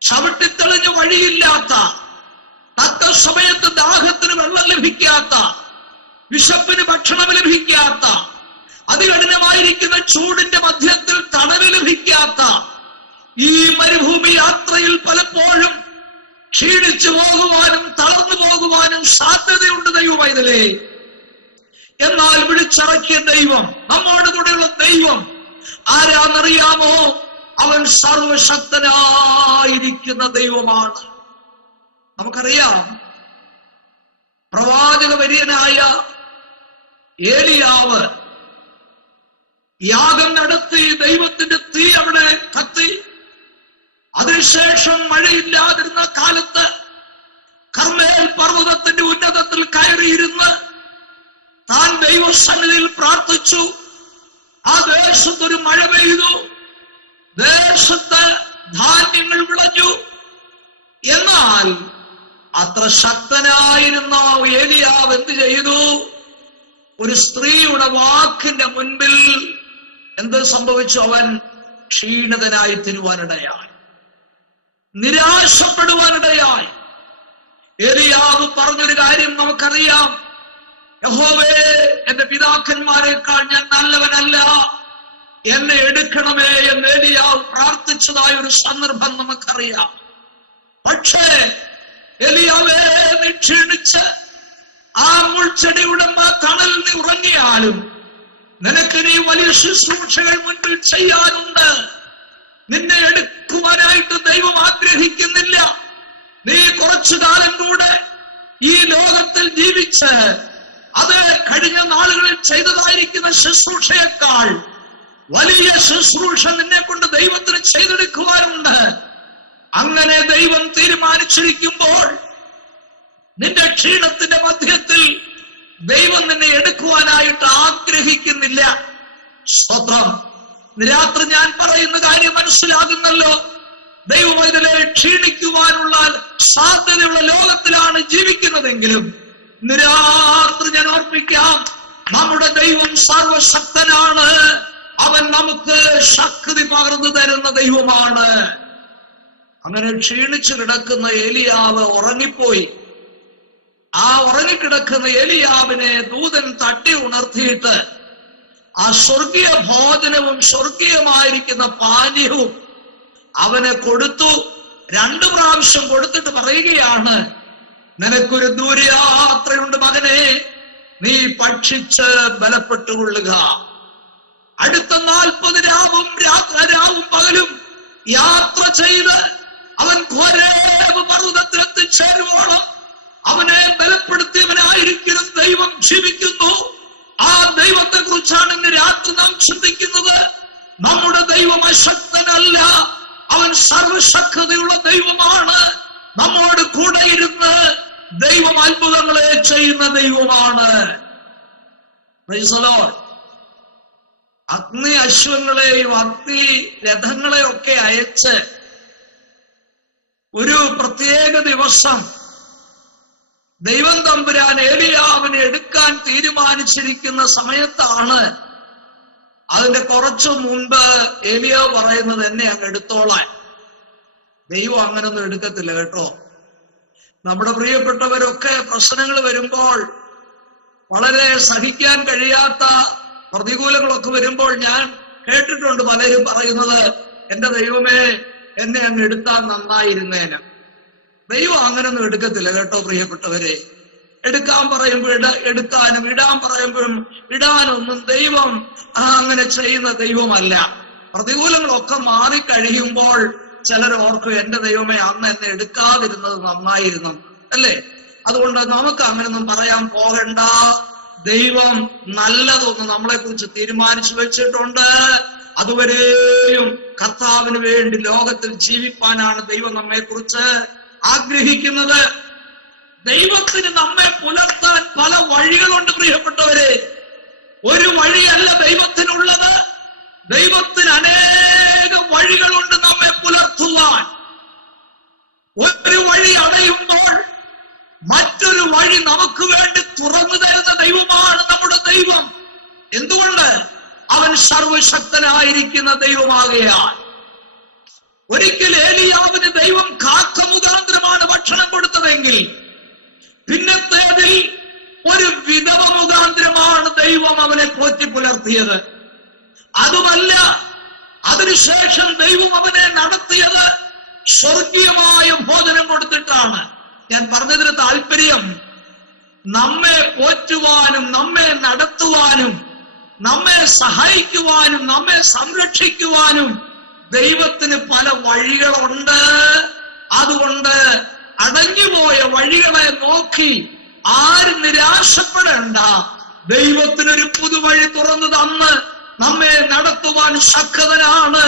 ചവിട്ടിത്തെളിഞ്ഞ് വഴിയില്ലാത്ത, തക്ക സമയത്ത് ദാഹത്തിന് വെള്ളം ലഭിക്കാത്ത, വിശപ്പിന് ഭക്ഷണം ലഭിക്കാത്ത, അതികഠിനമായിരിക്കുന്ന ചൂടിന്റെ മധ്യത്തിൽ തണല് ലഭിക്കാത്ത ഈ മരുഭൂമി യാത്രയിൽ പലപ്പോഴും ക്ഷീണിച്ചു പോകുവാനും തളർന്നു പോകുവാനും സാധ്യതയുണ്ട് ദൈവമൈതലേ. എന്നാൽ വിളിച്ചിറക്കിയ ദൈവം, നമ്മോട് കൂടെയുള്ള ദൈവം ആരാന്നറിയാമോ? അവൻ സർവശക്തനായിരിക്കുന്ന ദൈവമാണ്. നമുക്കറിയാം, പ്രവാചക വര്യനായ ഏലിയാവ് യാഗം നടത്തി, ദൈവത്തിന്റെ തീ അവിടെ കത്തി. അതിനുശേഷം മഴയില്ലാതിരുന്ന കാലത്ത് കർമ്മേൽ പർവ്വതത്തിന്റെ ഉന്നതത്തിൽ കയറിയിരുന്ന് താൻ ദൈവസന്നിധിയിൽ പ്രാർത്ഥിച്ചു. ആ ദേശത്തൊരു മഴ പെയ്തു, ദേശത്ത് ധാന്യങ്ങൾ വിളഞ്ഞു. എന്നാൽ അത്ര ശക്തനായിരുന്ന ഏലിയാവ് എന്ത് ചെയ്തു? ഒരു സ്ത്രീയുടെ വാക്കിന്റെ മുൻപിൽ എന്ത് സംഭവിച്ചു? അവൻ ക്ഷീണിതനായി തീരുവാനിടയായി, നിരാശപ്പെടുവാനിടയായി. ഏലിയാവ് പറഞ്ഞൊരു കാര്യം നമുക്കറിയാം. യഹോവേ, എന്റെ പിതാക്കന്മാരെക്കാൾ ഞാൻ നല്ലവനല്ല, എന്നെ എടുക്കണമേ എന്ന് ഏലിയാവ് പ്രാർത്ഥിച്ചതായ ഒരു സന്ദർഭം നമുക്കറിയാം. പക്ഷേ ഏലിയാവേ, നീ ക്ഷീണിച്ച് ആ മുൾച്ചെടിയുടെ തണലിൽ നീ ഉറങ്ങിയാലും നിനക്ക് നീ വലിയ ശുശ്രൂഷകൾ മുൻപിൽ ചെയ്യാനുണ്ട്. നിന്നെ എടുക്കുവാനായിട്ട് ദൈവം ആഗ്രഹിക്കുന്നില്ല. നീ കുറച്ചു കാലം കൂടെ ഈ ലോകത്തിൽ ജീവിച്ച് അത് കഴിഞ്ഞ നാളുകളിൽ ചെയ്തതായിരിക്കുന്ന ശുശ്രൂഷയേക്കാൾ വലിയ ശുശ്രൂഷ നിന്നെ കൊണ്ട് ദൈവത്തിന് ചെയ്തെടുക്കുവാനുണ്ട്. അങ്ങനെ ദൈവം തീരുമാനിച്ചിരിക്കുമ്പോൾ നിന്റെ ക്ഷീണത്തിന്റെ മധ്യത്തിൽ ദൈവം നിന്നെ എടുക്കുവാനായിട്ട് ആഗ്രഹിക്കുന്നില്ല. സ്തോത്രം. രാത്രി ഞാൻ പറയുന്ന കാര്യം മനസ്സിലാകുന്നല്ലോ. ദൈവം ഇതിലെ ക്ഷീണിക്കുവാനുള്ള സാധ്യതയുള്ള ലോകത്തിലാണ് ജീവിക്കുന്നതെങ്കിലും രാത്രി ഞാൻ ഓർപ്പിക്കാം, നമ്മുടെ ദൈവം സർവശക്തനാണ്. അവൻ നമുക്ക് ശക്തി പകർന്നു തരുന്ന ദൈവമാണ്. അങ്ങനെ ക്ഷീണിച്ചു കിടക്കുന്ന ഏലിയാവ് ഉറങ്ങിപ്പോയി. ആ ഉറങ്ങിക്കിടക്കുന്ന ഏലിയാവിനെ ദൂതൻ തട്ടി ഉണർത്തിയിട്ട് ആ സ്വർഗീയ ഭോജനവും സ്വർഗീയമായിരിക്കുന്ന പാനീയവും അവന് കൊടുത്തു. 2 പ്രാവശ്യം കൊടുത്തിട്ട് പറയുകയാണ്, നിനക്കൊരു ദൂരയാത്രയുണ്ട് മകനെ, നീ ഭക്ഷിച്ച് ബലപ്പെട്ടുകൊള്ളുക. അടുത്ത 40 രാവും പകലും യാത്ര ചെയ്ത് അവൻ ഘോരേബ് പർവ്വതത്തിൽ എത്തിച്ചേരുവോളം അവനെ ബലപ്പെടുത്തിയവനായിരിക്കുന്ന ദൈവം ജീവിക്കുന്നു. ആ ദൈവത്തെ കുറിച്ചാണ് ഇന്ന് രാത്രി നാം ചിന്തിക്കുന്നത്. നമ്മുടെ ദൈവം അശക്തനല്ല, അവൻ സർവശക്തതയുള്ള ദൈവമാണ്. നമ്മോട് കൂടെ ഇരുന്ന് ദൈവം അത്ഭുതങ്ങളെ ചെയ്യുന്ന ദൈവമാണ്. Price the Lord. അഗ്നി അശ്വങ്ങളെയും അഗ്നി രഥങ്ങളെയൊക്കെ അയച്ച് ഒരു പ്രത്യേക ദിവസം ദൈവം തമ്പുരാൻ ഏലിയാവിനെ എടുക്കാൻ തീരുമാനിച്ചിരിക്കുന്ന സമയത്താണ് അതിന്റെ കുറച്ചു മുൻപ് ഏലിയാവ് പറയുന്നത്, എന്നെ അങ്ങ് എടുത്തോളാൻ. ദൈവം അങ്ങനൊന്നും എടുക്കത്തില്ല കേട്ടോ. നമ്മുടെ പ്രിയപ്പെട്ടവരൊക്കെ പ്രശ്നങ്ങൾ വരുമ്പോൾ, വളരെ സഹിക്കാൻ കഴിയാത്ത പ്രതികൂലങ്ങളൊക്കെ വരുമ്പോൾ ഞാൻ കേട്ടിട്ടുണ്ട് പലരും പറയുന്നത്, എന്റെ ദൈവമേ, എന്നെ അങ്ങ് എടുത്താൽ നന്നായിരുന്നേന്. ദൈവം അങ്ങനൊന്നും എടുക്കത്തില്ല കേട്ടോ പ്രിയപ്പെട്ടവരെ. എടുക്കാൻ പറയുമ്പോൾ എടുക്കാനും ഇടാൻ പറയുമ്പോഴും ഇടാനൊന്നും ദൈവം അങ്ങനെ ചെയ്യുന്ന ദൈവമല്ല. പ്രതികൂലങ്ങളൊക്കെ മാറിക്കഴിയുമ്പോൾ ചിലർ ഓർക്കും, എന്റെ ദൈവമേ, അന്ന് എന്നെ എടുക്കാതിരുന്നത് നന്നായിരുന്നു അല്ലേ. അതുകൊണ്ട് നമുക്ക് അങ്ങനൊന്നും പറയാൻ പോകണ്ട. ദൈവം നല്ലതൊന്ന് നമ്മളെ കുറിച്ച് തീരുമാനിച്ചു വെച്ചിട്ടുണ്ട്. അതുവരെയും കർത്താവിന് വേണ്ടി ലോകത്തിൽ ജീവിപ്പാനാണ് ദൈവം നമ്മെ കുറിച്ച് ആഗ്രഹിക്കുന്നത്. ദൈവത്തിന് നമ്മെ പുലർത്താൻ പല വഴികളുണ്ട് പ്രിയപ്പെട്ടവരെ. ഒരു വഴിയല്ല ദൈവത്തിനുള്ളത്. ദൈവത്തിന് അനേക വഴികളുണ്ട് നമ്മെ പുലർത്തുവാൻ. ഒരു വഴി അടയുമ്പോൾ മറ്റൊരു വഴി നമുക്ക് വേണ്ടി തുറന്നു തരുന്ന ദൈവമാണ് നമ്മുടെ ദൈവം. എന്തുകൊണ്ട്? അവൻ സർവശക്തനായിരിക്കുന്ന ദൈവമാകയാൽ. ഒരിക്കൽ ഏലിയാവിന് ദൈവം കാക്ക മുഖാന്തരമാണ് ഭക്ഷണം കൊടുത്തതെങ്കിൽ പിന്നത്തേതിൽ ഒരു വിധവ മുഖാന്തരമാണ് ദൈവം അവനെ പോറ്റി പുലർത്തിയത്. അതുമല്ല, അതിനുശേഷം ദൈവം അവനെ നടത്തിയത് സ്വർഗീയമായ ഭോജനം കൊടുത്തിട്ടാണ്. ഞാൻ പറഞ്ഞതിന് താല്പര്യം, നമ്മെ പോറ്റുവാനും നമ്മെ നടത്തുവാനും നമ്മെ സഹായിക്കുവാനും നമ്മെ സംരക്ഷിക്കുവാനും ദൈവത്തിന് പല വഴികളുണ്ട്. അതുകൊണ്ട് അടഞ്ഞുപോയ വഴികളെ നോക്കി ആരും നിരാശപ്പെടേണ്ട. ദൈവത്തിനൊരു പുതുവഴി തുറന്നു തന്ന് നമ്മെ നടത്തുവാൻ ശക്തനാണ്.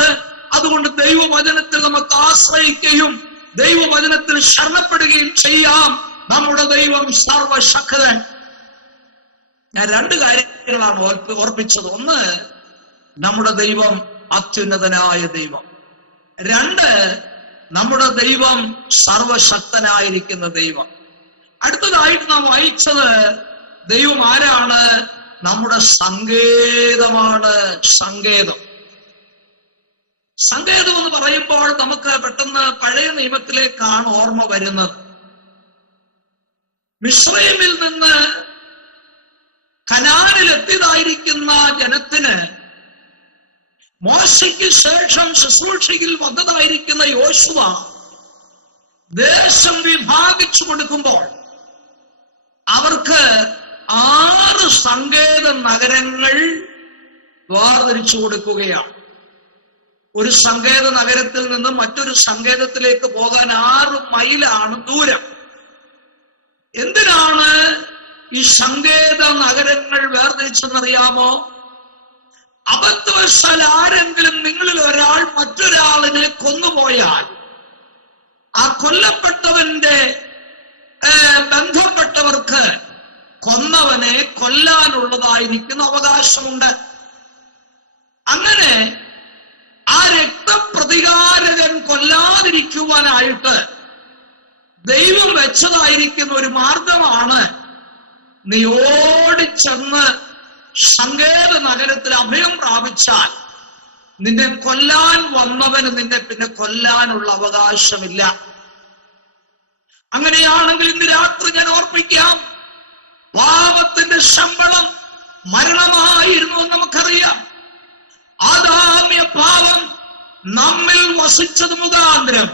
അതുകൊണ്ട് ദൈവവചനത്തിൽ നമുക്ക് ആശ്രയിക്കുകയും ദൈവവചനത്തിൽ ശരണപ്പെടുകയും ചെയ്യാം. നമ്മുടെ ദൈവം സർവശക്തൻ. ഞാൻ 2 കാര്യങ്ങളാണ് ഓർപ്പിച്ചത്. ഒന്ന്, നമ്മുടെ ദൈവം അത്യുന്നതനായ ദൈവം. 2, നമ്മുടെ ദൈവം സർവശക്തനായിരിക്കുന്ന ദൈവം. അടുത്തതായിട്ട് നാം വായിച്ചത്, ദൈവം ആരാണ്? നമ്മുടെ സങ്കേതമാണ്. സങ്കേതം എന്ന് പറയുമ്പോൾ നമുക്ക് പെട്ടെന്ന് പഴയ നിയമത്തിലേക്കാണ് ഓർമ്മ വരുന്നത്. മിസ്രയീമിൽ നിന്ന് കനാനിലെത്തിയതായിരിക്കുന്ന ജനത്തിന് മോശയ്ക്ക് ശേഷം ശുശ്രൂഷയിൽ വന്നതായിരിക്കുന്ന യോശുവ ദേശം വിഭാഗിച്ചു കൊടുക്കുമ്പോൾ അവർക്ക് 6 സങ്കേത നഗരങ്ങൾ വേർതിരിച്ചു കൊടുക്കുകയാണ്. ഒരു സങ്കേത നഗരത്തിൽ നിന്ന് മറ്റൊരു സങ്കേതത്തിലേക്ക് പോകാൻ 6 മൈലാണ് ദൂരം. എന്തിനാണ് ഈ സങ്കേത നഗരങ്ങൾ വേർതിരിച്ചെന്നറിയാമോ? അബദ്ധവശാൽ ആരെങ്കിലും നിങ്ങളിൽ ഒരാൾ മറ്റൊരാളിനെ കൊന്നുപോയാൽ ആ കൊല്ലപ്പെട്ടവന്റെ ബന്ധപ്പെട്ടവർക്ക് കൊന്നവനെ കൊല്ലാനുള്ളതായിരിക്കുന്ന അവകാശമുണ്ട്. അങ്ങനെ ആ രക്തപ്രതികാരകൻ കൊല്ലാതിരിക്കുവാനായിട്ട് ദൈവം വെച്ചതായിരിക്കുന്ന ഒരു മാർഗമാണ് നീ ഓടിച്ചെന്ന് സങ്കേത നഗരത്തിൽ അഭയം പ്രാപിച്ചാൽ നിന്നെ കൊല്ലാൻ വന്നവന് നിന്നെ പിന്നെ കൊല്ലാനുള്ള അവകാശമില്ല. അങ്ങനെയാണെങ്കിൽ ഇന്ന് രാത്രി ഞാൻ ഓർപ്പിക്കാം, പാപത്തിന്റെ ശമ്പളം മരണമായിരുന്നു എന്ന് നമുക്കറിയാം. ആദാമ്യ പാപം നമ്മിൽ വസിച്ചത് മുഖാന്തരം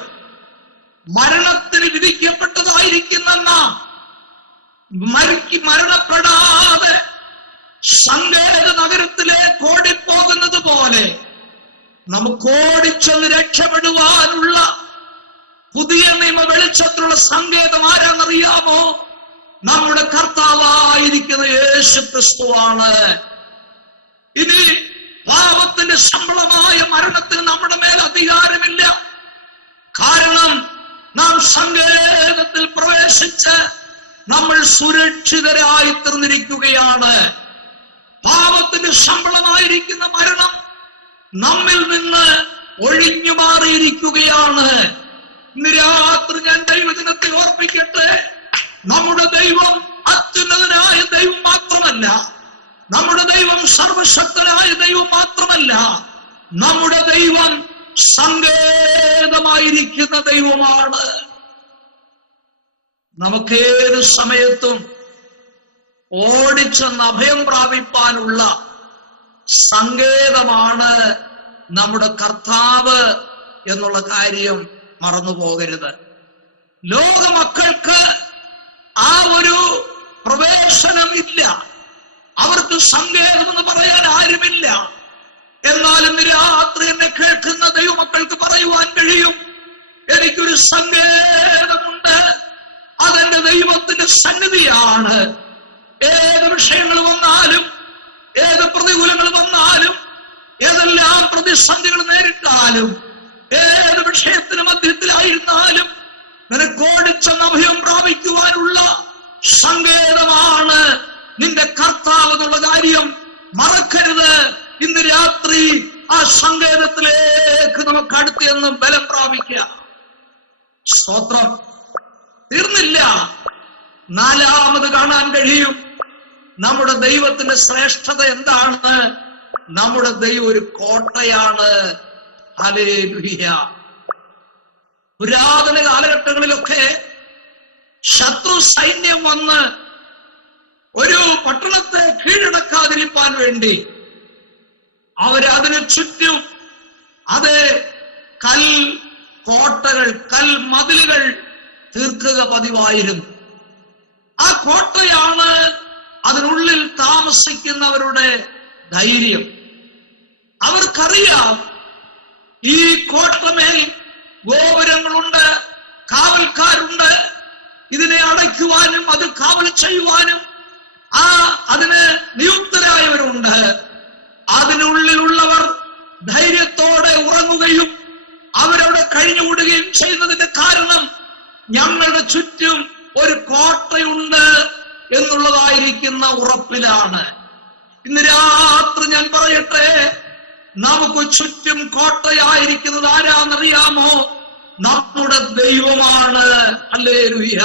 മരണത്തിന് വിധിക്കപ്പെട്ടതായിരിക്കുന്ന നാം മരണപ്പെടാതെ സങ്കേത നഗരത്തിലേക്ക് ഓടിപ്പോകുന്നത് പോലെ നമുക്ക് ഓടിച്ചെന്ന് രക്ഷപ്പെടുവാനുള്ള പുതിയ നിയമ വെളിച്ചത്തിലുള്ള സങ്കേതം ആരാന്നറിയാമോ? നമ്മുടെ കർത്താവായിരിക്കുന്ന യേശു ക്രിസ്തുവാണ്. ഇനി പാപത്തിന്റെ ശമ്പളമായ മരണത്തിന് നമ്മുടെ മേൽ അധികാരമില്ല. കാരണം നാം സങ്കേതത്തിൽ പ്രവേശിച്ച് നമ്മൾ സുരക്ഷിതരായി തീർന്നിരിക്കുകയാണ്. പാപത്തിന്റെ ശമ്പളമായിരിക്കുന്ന മരണം നമ്മിൽ നിന്ന് ഒഴിഞ്ഞു മാറിയിരിക്കുകയാണ്. ഇന്ന് രാത്രി ഞാൻ ദൈവദിനത്തെ ഓർപ്പിക്കട്ടെ, നമ്മുടെ ദൈവം അത്യുന്നതനായ ദൈവം മാത്രമല്ല, നമ്മുടെ ദൈവം സർവശക്തനായ ദൈവം മാത്രമല്ല, നമ്മുടെ ദൈവം സങ്കേതമായിരിക്കുന്ന ദൈവമാണ്. നമുക്കേത് സമയത്തും ഓടിച്ചെന്ന് അഭയം പ്രാപിപ്പാനുള്ള സങ്കേതമാണ് നമ്മുടെ കർത്താവ് എന്നുള്ള കാര്യം മറന്നു പോകരുത്. ലോകമക്കൾക്ക് ആ ഒരു പ്രവേശനം ഇല്ല, അവർക്ക് സങ്കേതം എന്ന് പറയാൻ ആരുമില്ല. എന്നാൽ ഇന്ന് രാത്രി എന്നെ കേൾക്കുന്ന ദൈവമക്കൾക്ക് പറയുവാൻ കഴിയും, എനിക്കൊരു സങ്കേതമുണ്ട്, അതെന്റെ ദൈവത്തിന്റെ സന്നിധിയാണ്. ഏത് വിഷയങ്ങൾ വന്നാലും, ഏത് പ്രതികൂലങ്ങൾ വന്നാലും, ഏതെല്ലാം പ്രതിസന്ധികൾ നേരിട്ടാലും, ഏത് വിഷയത്തിന് മധ്യത്തിലായിരുന്നാലും നിനക്ക് ഓടിച്ചെന്ന് അഭയം പ്രാപിക്കുവാനുള്ള സങ്കേതമാണ് നിന്റെ കർത്താവ് എന്നുള്ള കാര്യം മറക്കരുത്. ഇന്ന് രാത്രി ആ സങ്കേതത്തിലേക്ക് നമുക്ക് അടുത്തെന്ന് ബലം പ്രാപിക്കുക. സ്തോത്രം. തീർന്നില്ല, 4ാമത് കാണാൻ കഴിയും നമ്മുടെ ദൈവത്തിന്റെ ശ്രേഷ്ഠത എന്താണ്. നമ്മുടെ ദൈവം ഒരു കോട്ടയാണ്. ഹല്ലേലൂയ. പുരാതന കാലഘട്ടങ്ങളിലൊക്കെ ശത്രു സൈന്യം വന്ന് ഒരു പട്ടണത്തെ കീഴടക്കാതിരിക്കാൻ വേണ്ടി അവരതിനു ചുറ്റും കോട്ടകൾ, കൽമതിലുകൾ തീർക്കുക പതിവായിരുന്നു. ആ കോട്ടയാണ് അതിനുള്ളിൽ താമസിക്കുന്നവരുടെ ധൈര്യം. അവർക്കറിയാം ഈ കോട്ടമേൽ ഗോപുരങ്ങളുണ്ട്, കാവൽക്കാരുണ്ട്, ഇതിനെ അടയ്ക്കുവാനും അത് കാവൽ ചെയ്യുവാനും അതിന് നിയുക്തരായവരുണ്ട്. അതിനുള്ളിലുള്ളവർ ധൈര്യത്തോടെ ഉറങ്ങുകയും അവരവിടെ കഴിഞ്ഞുകൂടുകയും ചെയ്യുന്നതിന്റെ കാരണം ഞങ്ങളുടെ ചുറ്റും ഒരു കോട്ടയുണ്ട് എന്നുള്ളതായിരിക്കുന്ന ഉറപ്പിലാണ്. ഇന്ന് രാത്രി ഞാൻ പറയട്ടെ, നമുക്ക് ചുറ്റും കോട്ടയായിരിക്കുന്നത് ആരാന്നറിയാമോ? നമ്മുടെ ദൈവമാണ്. ഹല്ലേലൂയ.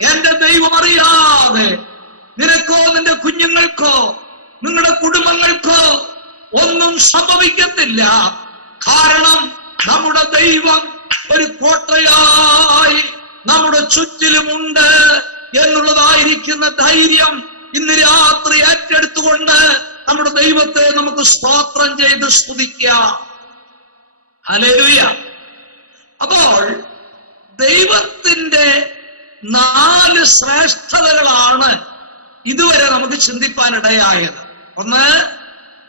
എന്റെ ദൈവം അറിയാതെ നിനക്കോ നിന്റെ കുഞ്ഞുങ്ങൾക്കോ നിങ്ങളുടെ കുടുംബങ്ങൾക്ക് ഒന്നും സംഭവിക്കത്തില്ല. കാരണം നമ്മുടെ ദൈവം ഒരു കോട്ടയായി നമ്മുടെ ചുറ്റിലുമുണ്ട് എന്നുള്ളതായിരിക്കുന്ന ധൈര്യം ഇന്ന് രാത്രി ഏറ്റെടുത്തുകൊണ്ട് നമ്മുടെ ദൈവത്തെ നമുക്ക് സ്തോത്രം ചെയ്ത് സ്തുതിക്കാം. ഹല്ലേലൂയ. അപ്പോൾ ദൈവത്തിന്റെ 4 ശ്രേഷ്ഠതകളാണ് ഇതുവരെ നമുക്ക് ചിന്തിപ്പാനിടയായത്. ഒന്ന്,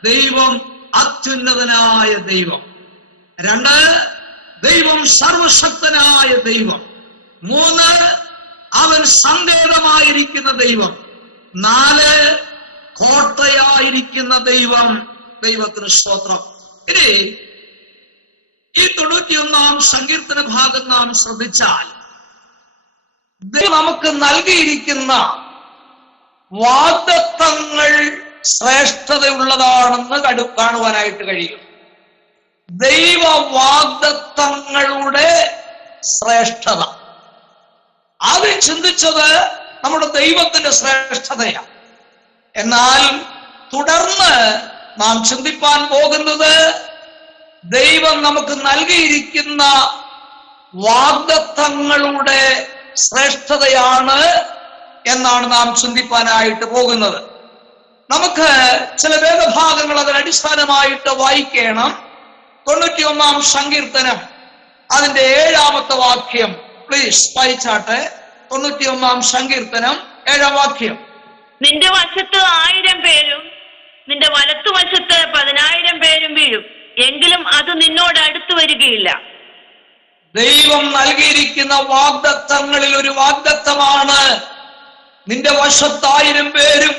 ദൈവം അത്യുന്നതനായ ദൈവം. 2, ദൈവം സർവശക്തനായ ദൈവം. 3, അവൻ സങ്കേതമായിരിക്കുന്ന ദൈവം. 4, കോട്ടയായിരിക്കുന്ന ദൈവം. ദൈവത്തിന് സ്തോത്രം. ഇനി ഈ 91-ാം സങ്കീർത്തന ഭാഗം നാം ശ്രദ്ധിച്ചാൽ നമുക്ക് നൽകിയിരിക്കുന്ന വാഗ്ദത്തങ്ങൾ ശ്രേഷ്ഠതയുള്ളതാണെന്ന് കാണുവാനായിട്ട് കഴിയും. ദൈവവാഗ്ദത്തങ്ങളുടെ ശ്രേഷ്ഠത, അത് ചിന്തിച്ചത് നമ്മുടെ ദൈവത്തിന്റെ ശ്രേഷ്ഠതയാണ്. എന്നാൽ തുടർന്ന് നാം ചിന്തിപ്പാൻ പോകുന്നത് ദൈവം നമുക്ക് നൽകിയിരിക്കുന്ന വാഗ്ദത്തങ്ങളുടെ ശ്രേഷ്ഠതയാണ് എന്നാണ് നാം ചിന്തിപ്പാനായിട്ട് പോകുന്നത്. നമുക്ക് ചില വേദഭാഗങ്ങൾ അതിനടിസ്ഥാനമായിട്ട് വായിക്കണം. 91-ാം സങ്കീർത്തനം അതിന്റെ 7-ാമത്തെ വാക്യം പ്ലീസ് വായിച്ചാട്ടെ. 91-ാം സങ്കീർത്തനം 7-ാം വാക്യം. നിന്റെ വശത്ത് 1000 പേരും നിന്റെ വലത്തുവശത്ത് 10,000 പേരും വീഴും, എങ്കിലും അത് നിന്നോട് അടുത്തു വരികയില്ല. ദൈവം നൽകിയിരിക്കുന്ന വാഗ്ദത്തങ്ങളിൽ ഒരു വാഗ്ദത്തമാണ് നിന്റെ വശത്ത് 1000 പേരും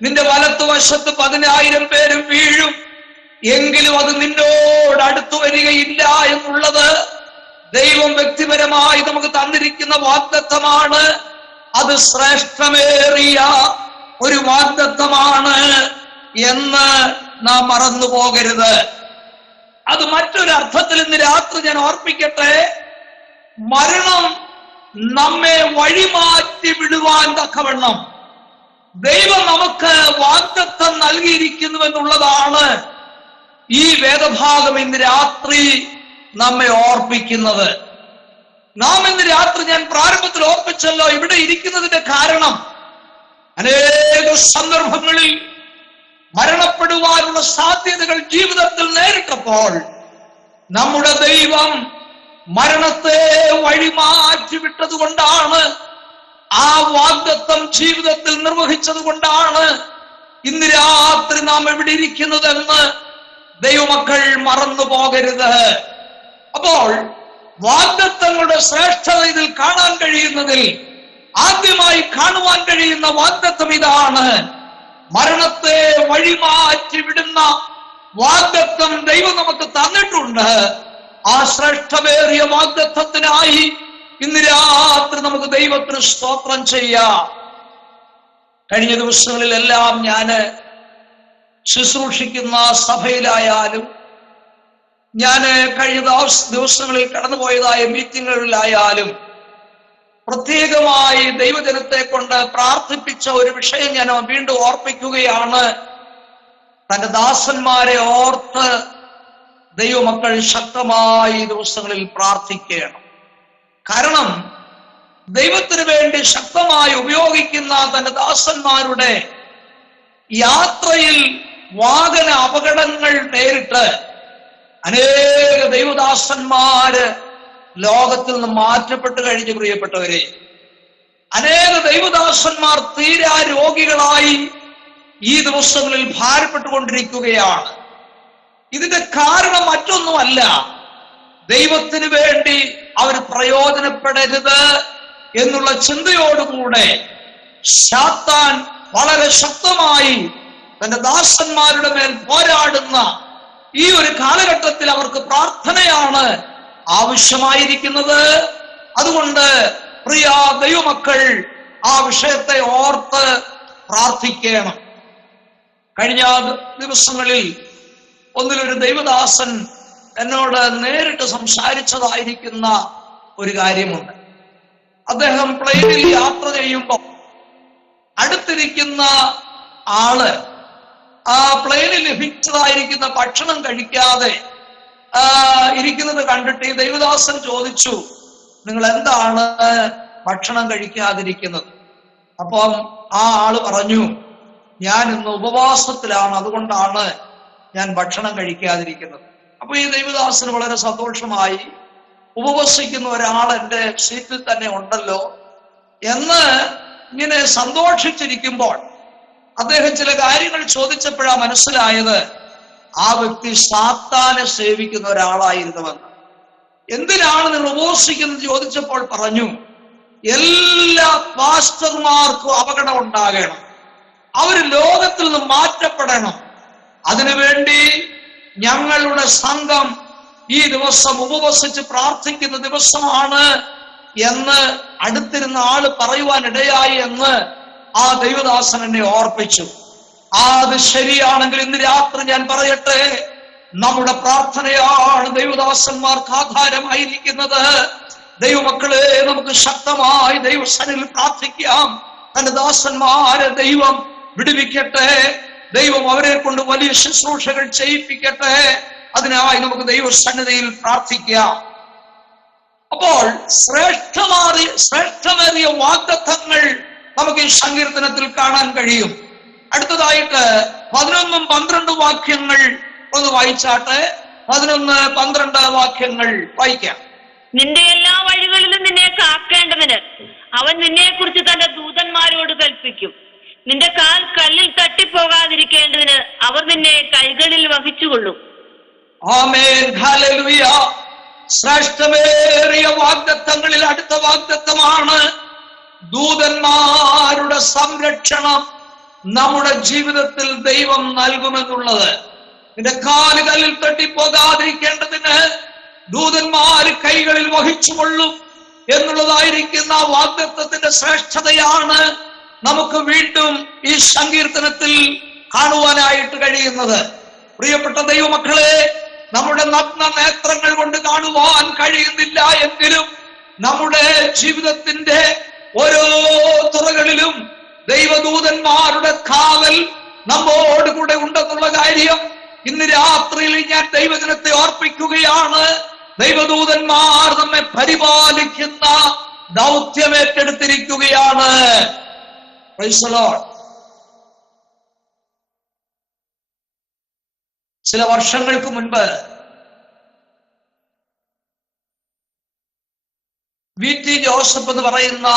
നിന്റെ വലത്തുവശത്ത് 10,000 പേരും വീഴും, എങ്കിലും അത് നിന്നോട് അടുത്തു വരികയില്ല എന്നുള്ളത് ദൈവം വ്യക്തിപരമായി നമുക്ക് തന്നിരിക്കുന്ന വാഗ്ദത്തമാണ്. അത് ശ്രേഷ്ഠമേറിയ ഒരു വാഗ്ദത്തമാണ് എന്ന് നാം മറന്നു പോകരുത്. അത് മറ്റൊരർത്ഥത്തിൽ ഇന്ന് രാത്രി ഞാൻ ഓർപ്പിക്കട്ടെ. മരണം നമ്മെ വഴിമാറ്റി വിടുവാൻ തക്കവണ്ണം ദൈവം നമുക്ക് വാഗ്ദത്തം നൽകിയിരിക്കുന്നു എന്നുള്ളതാണ് ഈ വേദഭാഗം ഇന്ന് രാത്രി നമ്മെ ഓർപ്പിക്കുന്നത്. നാം ഇന്ന് രാത്രി ഞാൻ പ്രാരംഭത്തിൽ ഓർപ്പിച്ചല്ലോ, ഇവിടെ ഇരിക്കുന്നതിന്റെ കാരണം അനേക സന്ദർഭങ്ങളിൽ മരണപ്പെടുവാനുള്ള സാധ്യതകൾ ജീവിതത്തിൽ നേരിട്ടപ്പോൾ നമ്മുടെ ദൈവം മരണത്തെ വഴിമാറ്റി വിട്ടത് കൊണ്ടാണ്, ആ വാഗ്ദത്തം ജീവിതത്തിൽ നിർവഹിച്ചത് കൊണ്ടാണ് ഇന്ന് രാത്രി നാം എവിടെ ഇരിക്കുന്നതെന്ന് ദൈവമക്കൾ മറന്നു പോകരുത്. അപ്പോൾ വാഗ്ദത്തങ്ങളുടെ ശ്രേഷ്ഠത ഇതിൽ കാണാൻ കഴിയുന്നതിൽ ആദ്യമായി കാണുവാൻ കഴിയുന്ന വാഗ്ദത്തം ഇതാണ്. മരണത്തെ വഴിമാറ്റി വിടുന്ന വാഗ്ദത്തം ദൈവം നമുക്ക് തന്നിട്ടുണ്ട്. ആ ശ്രേഷ്ഠമേറിയ വാഗ്ദത്തത്തിനായി ഇന്ന് രാത്രി നമുക്ക് ദൈവത്തിന് സ്തോത്രം ചെയ്യാം. കഴിഞ്ഞ ദിവസങ്ങളിലെല്ലാം ഞാന് ശുശ്രൂഷിക്കുന്ന സഭയിലായാലും ഞാന് കഴിഞ്ഞ ദിവസങ്ങളിൽ കടന്നുപോയതായ മീറ്റിങ്ങുകളിലായാലും പ്രത്യേകമായി ദൈവജനത്തെ കൊണ്ട് പ്രാർത്ഥിപ്പിച്ച ഒരു വിഷയം ഞാൻ വീണ്ടും ഓർപ്പിക്കുകയാണ്. തന്റെ ദാസന്മാരെ ഓർത്ത് ദൈവമക്കൾ ശക്തമായി ദിവസങ്ങളിൽ പ്രാർത്ഥിക്കണം. കാരണം ദൈവത്തിന് വേണ്ടി ശക്തമായി ഉപയോഗിക്കുന്ന തന്റെ ദാസന്മാരുടെ യാത്രയിൽ വാഹന അപകടങ്ങൾ നേരിട്ട് അനേക ദൈവദാസന്മാര് ലോകത്തിൽ നിന്ന് മാറ്റപ്പെട്ട് കഴിഞ്ഞു. പ്രിയപ്പെട്ടവരെ, അനേക ദൈവദാസന്മാർ തീരാ രോഗികളായി ഈ ദിവസങ്ങളിൽ ഭാരപ്പെട്ടുകൊണ്ടിരിക്കുകയാണ്. ഇതിന്റെ കാരണം മറ്റൊന്നുമല്ല, ദൈവത്തിന് വേണ്ടി അവർ പ്രയോജനപ്പെടരുത് എന്നുള്ള ചിന്തയോടുകൂടെ സാത്താൻ വളരെ ശക്തമായി തന്റെ ദാസന്മാരുടെ മേൽ പോരാടുന്ന ഈ ഒരു കാലഘട്ടത്തിൽ അവർക്ക് പ്രാർത്ഥനയാണ് ആവശ്യമായിരിക്കുന്നത്. അതുകൊണ്ട് പ്രിയ ദൈവമക്കൾ ആ വിഷയത്തെ ഓർത്ത് പ്രാർത്ഥിക്കണം. കഴിഞ്ഞ ദിവസങ്ങളിൽ ഒന്നിലൊരു ദൈവദാസൻ എന്നോട് നേരിട്ട് സംസാരിച്ചതായിരിക്കുന്ന ഒരു കാര്യമുണ്ട്. അദ്ദേഹം പ്ലെയിനിൽ യാത്ര ചെയ്യുമ്പോൾ അടുത്തിരിക്കുന്ന ആള് ആ പ്ലെയിനിൽ ലഭിച്ചതായിരിക്കുന്ന ഭക്ഷണം കഴിക്കാതെ ഇരിക്കുന്നത് കണ്ടിട്ട് ഈ ദൈവദാസൻ ചോദിച്ചു, നിങ്ങൾ എന്താണ് ഭക്ഷണം കഴിക്കാതിരിക്കുന്നത്? അപ്പം ആ ആള് പറഞ്ഞു, ഞാൻ ഇന്ന് ഉപവാസത്തിലാണ്, അതുകൊണ്ടാണ് ഞാൻ ഭക്ഷണം കഴിക്കാതിരിക്കുന്നത്. അപ്പൊ ഈ ദൈവദാസന് വളരെ സന്തോഷമായി. ഉപവസിക്കുന്ന ഒരാൾ എൻ്റെ സീറ്റിൽ തന്നെ ഉണ്ടല്ലോ എന്ന് ഇങ്ങനെ സന്തോഷിച്ചിരിക്കുമ്പോൾ അദ്ദേഹം ചില കാര്യങ്ങൾ ചോദിച്ചപ്പോഴാണ് മനസ്സിലായത് ആ വ്യക്തി സാത്താനെ സേവിക്കുന്ന ഒരാളായിരുന്നുവെന്ന്. എന്തിനാണ് നിങ്ങൾ ഉപവസിക്കുന്നത് ചോദിച്ചപ്പോൾ പറഞ്ഞു, എല്ലാ പാസ്റ്റർമാർക്കും അപകടം ഉണ്ടാകണം, അവർ ലോകത്തിൽ നിന്ന് മാറ്റപ്പെടണം, അതിനുവേണ്ടി ഞങ്ങളുടെ സംഘം ഈ ദിവസം ഉപവസിച്ച് പ്രാർത്ഥിക്കുന്ന ദിവസമാണ് എന്ന് അടുത്തിരുന്ന ആള് പറയുവാനിടയായി എന്ന് ആ ദൈവദാസൻ എന്നെ ഓർപ്പിച്ചു. അത് ശരിയാണെങ്കിൽ ഇന്ന് രാത്രി ഞാൻ പറയട്ടെ, നമ്മുടെ പ്രാർത്ഥനയാണ് ദൈവദാസന്മാർക്ക് ആധാരമായിരിക്കുന്നത്. ദൈവമക്കളെ, നമുക്ക് ശക്തമായി ദൈവസന്നിധിയിൽ പ്രാർത്ഥിക്കാം. തന്റെ ദാസന്മാരെ ദൈവം വിടുവിക്കട്ടെ, ദൈവം അവരെ കൊണ്ട് വലിയ ശുശ്രൂഷകൾ ചെയ്യിപ്പിക്കട്ടെ. അതിനായി നമുക്ക് ദൈവസന്നിധിയിൽ പ്രാർത്ഥിക്കാം. അപ്പോൾ ശ്രേഷ്ഠമേറിയ വാഗ്ദത്തങ്ങൾ നമുക്ക് ഈ സങ്കീർത്തനത്തിൽ കാണാൻ കഴിയും. അടുത്തതായിട്ട് 11-12 വാക്യങ്ങൾ ഒന്ന് വായിച്ചാട്ടെ. 11-12 വാക്യങ്ങൾ വായിക്കാം. നിന്റെ എല്ലാ വഴികളിലും നിന്നെ കാക്കേണ്ടതിന് അവൻ നിന്നെ കുറിച്ച് തന്റെ ദൂതന്മാരോട് കൽപ്പിക്കും. നിന്റെ കാൽ കല്ലിൽ തട്ടിപ്പോകാതിരിക്കേണ്ടതിന് അവർ നിന്നെ കൈകളിൽ വഹിച്ചുകൊള്ളും. ആമേൻ, ഹല്ലേലൂയ. ശ്രേഷ്ഠമേറിയ വാഗ്ദത്തങ്ങളിൽ അടുത്ത വാഗ്ദത്തമാണ് ദൂതന്മാരുടെ സംരക്ഷണം നമ്മുടെ ജീവിതത്തിൽ ദൈവം നൽകുമെന്നുള്ളത്. നിന്റെ കാല് കല്ലിൽ തട്ടിപ്പോകാതിരിക്കേണ്ടതിന് ദൂതന്മാർ കൈകളിൽ വഹിച്ചുകൊള്ളും എന്നുള്ളതായിരിക്കുന്ന വാഗ്ദത്തത്തിന്റെ ശ്രേഷ്ഠതയാണ് നമുക്ക് വീണ്ടും ഈ സങ്കീർത്തനത്തിൽ കാണുവാനായിട്ട് കഴിയുന്നത്. പ്രിയപ്പെട്ട ദൈവമക്കളെ, നമ്മുടെ നഗ്ന നേത്രങ്ങൾ കൊണ്ട് കാണുവാൻ കഴിയുന്നില്ല എങ്കിലും നമ്മുടെ ജീവിതത്തിന്റെ ഓരോ തുറകളിലും ദൈവദൂതന്മാരുടെ കാവൽ നമ്മോടുകൂടെ ഉണ്ടെന്നുള്ള കാര്യം ഇന്ന് രാത്രിയിൽ ഞാൻ ദൈവജനത്തെ ഓർപ്പിക്കുകയാണ്. ദൈവദൂതന്മാർ നമ്മെ പരിപാലിക്കുന്ന ദൗത്യം ഏറ്റെടുത്തിരിക്കുകയാണ്. Price the Lord. ചില വർഷങ്ങൾക്ക് മുൻപ് VT ജോസഫ് എന്ന് പറയുന്ന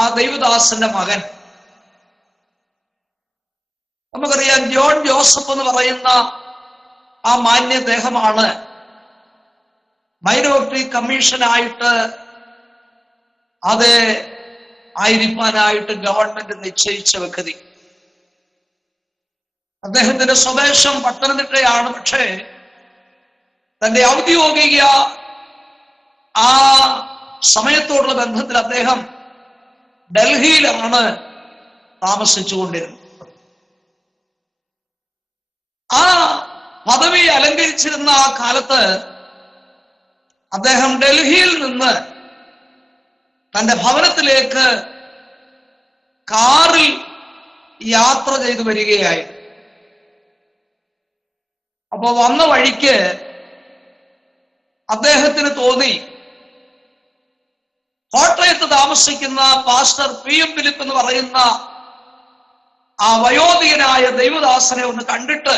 ആ ദൈവദാസന്റെ മകൻ, നമുക്കറിയാം ജോൺ ജോസഫ് എന്ന് പറയുന്ന ആ മാന്യദേഹമാണ് മൈനോറിറ്റി കമ്മീഷനായിട്ട് അത് ആയിരിക്കാനായിട്ട് ഗവൺമെന്റ് നിശ്ചയിച്ച വ്യക്തി. അദ്ദേഹത്തിന്റെ സ്വദേശം പത്തനംതിട്ടയാണ്. പക്ഷേ തന്റെ ഔദ്യോഗിക ആ സമയത്തോടുള്ള ബന്ധത്തിൽ അദ്ദേഹം ഡൽഹിയിലാണ് താമസിച്ചുകൊണ്ടിരുന്നത്. ആ പദവി അലങ്കരിച്ചിരുന്ന ആ കാലത്ത് അദ്ദേഹം ഡൽഹിയിൽ നിന്ന് തന്റെ ഭവനത്തിലേക്ക് കാറിൽ യാത്ര ചെയ്തു വരികയായിരുന്നു. അപ്പൊ വന്ന വഴിക്ക് അദ്ദേഹത്തിന് തോന്നി കോട്ടയത്ത് താമസിക്കുന്ന പാസ്റ്റർ PM ഫിലിപ്പ് എന്ന് പറയുന്ന ആ വയോധികനായ ദൈവദാസനെ ഒന്ന് കണ്ടിട്ട്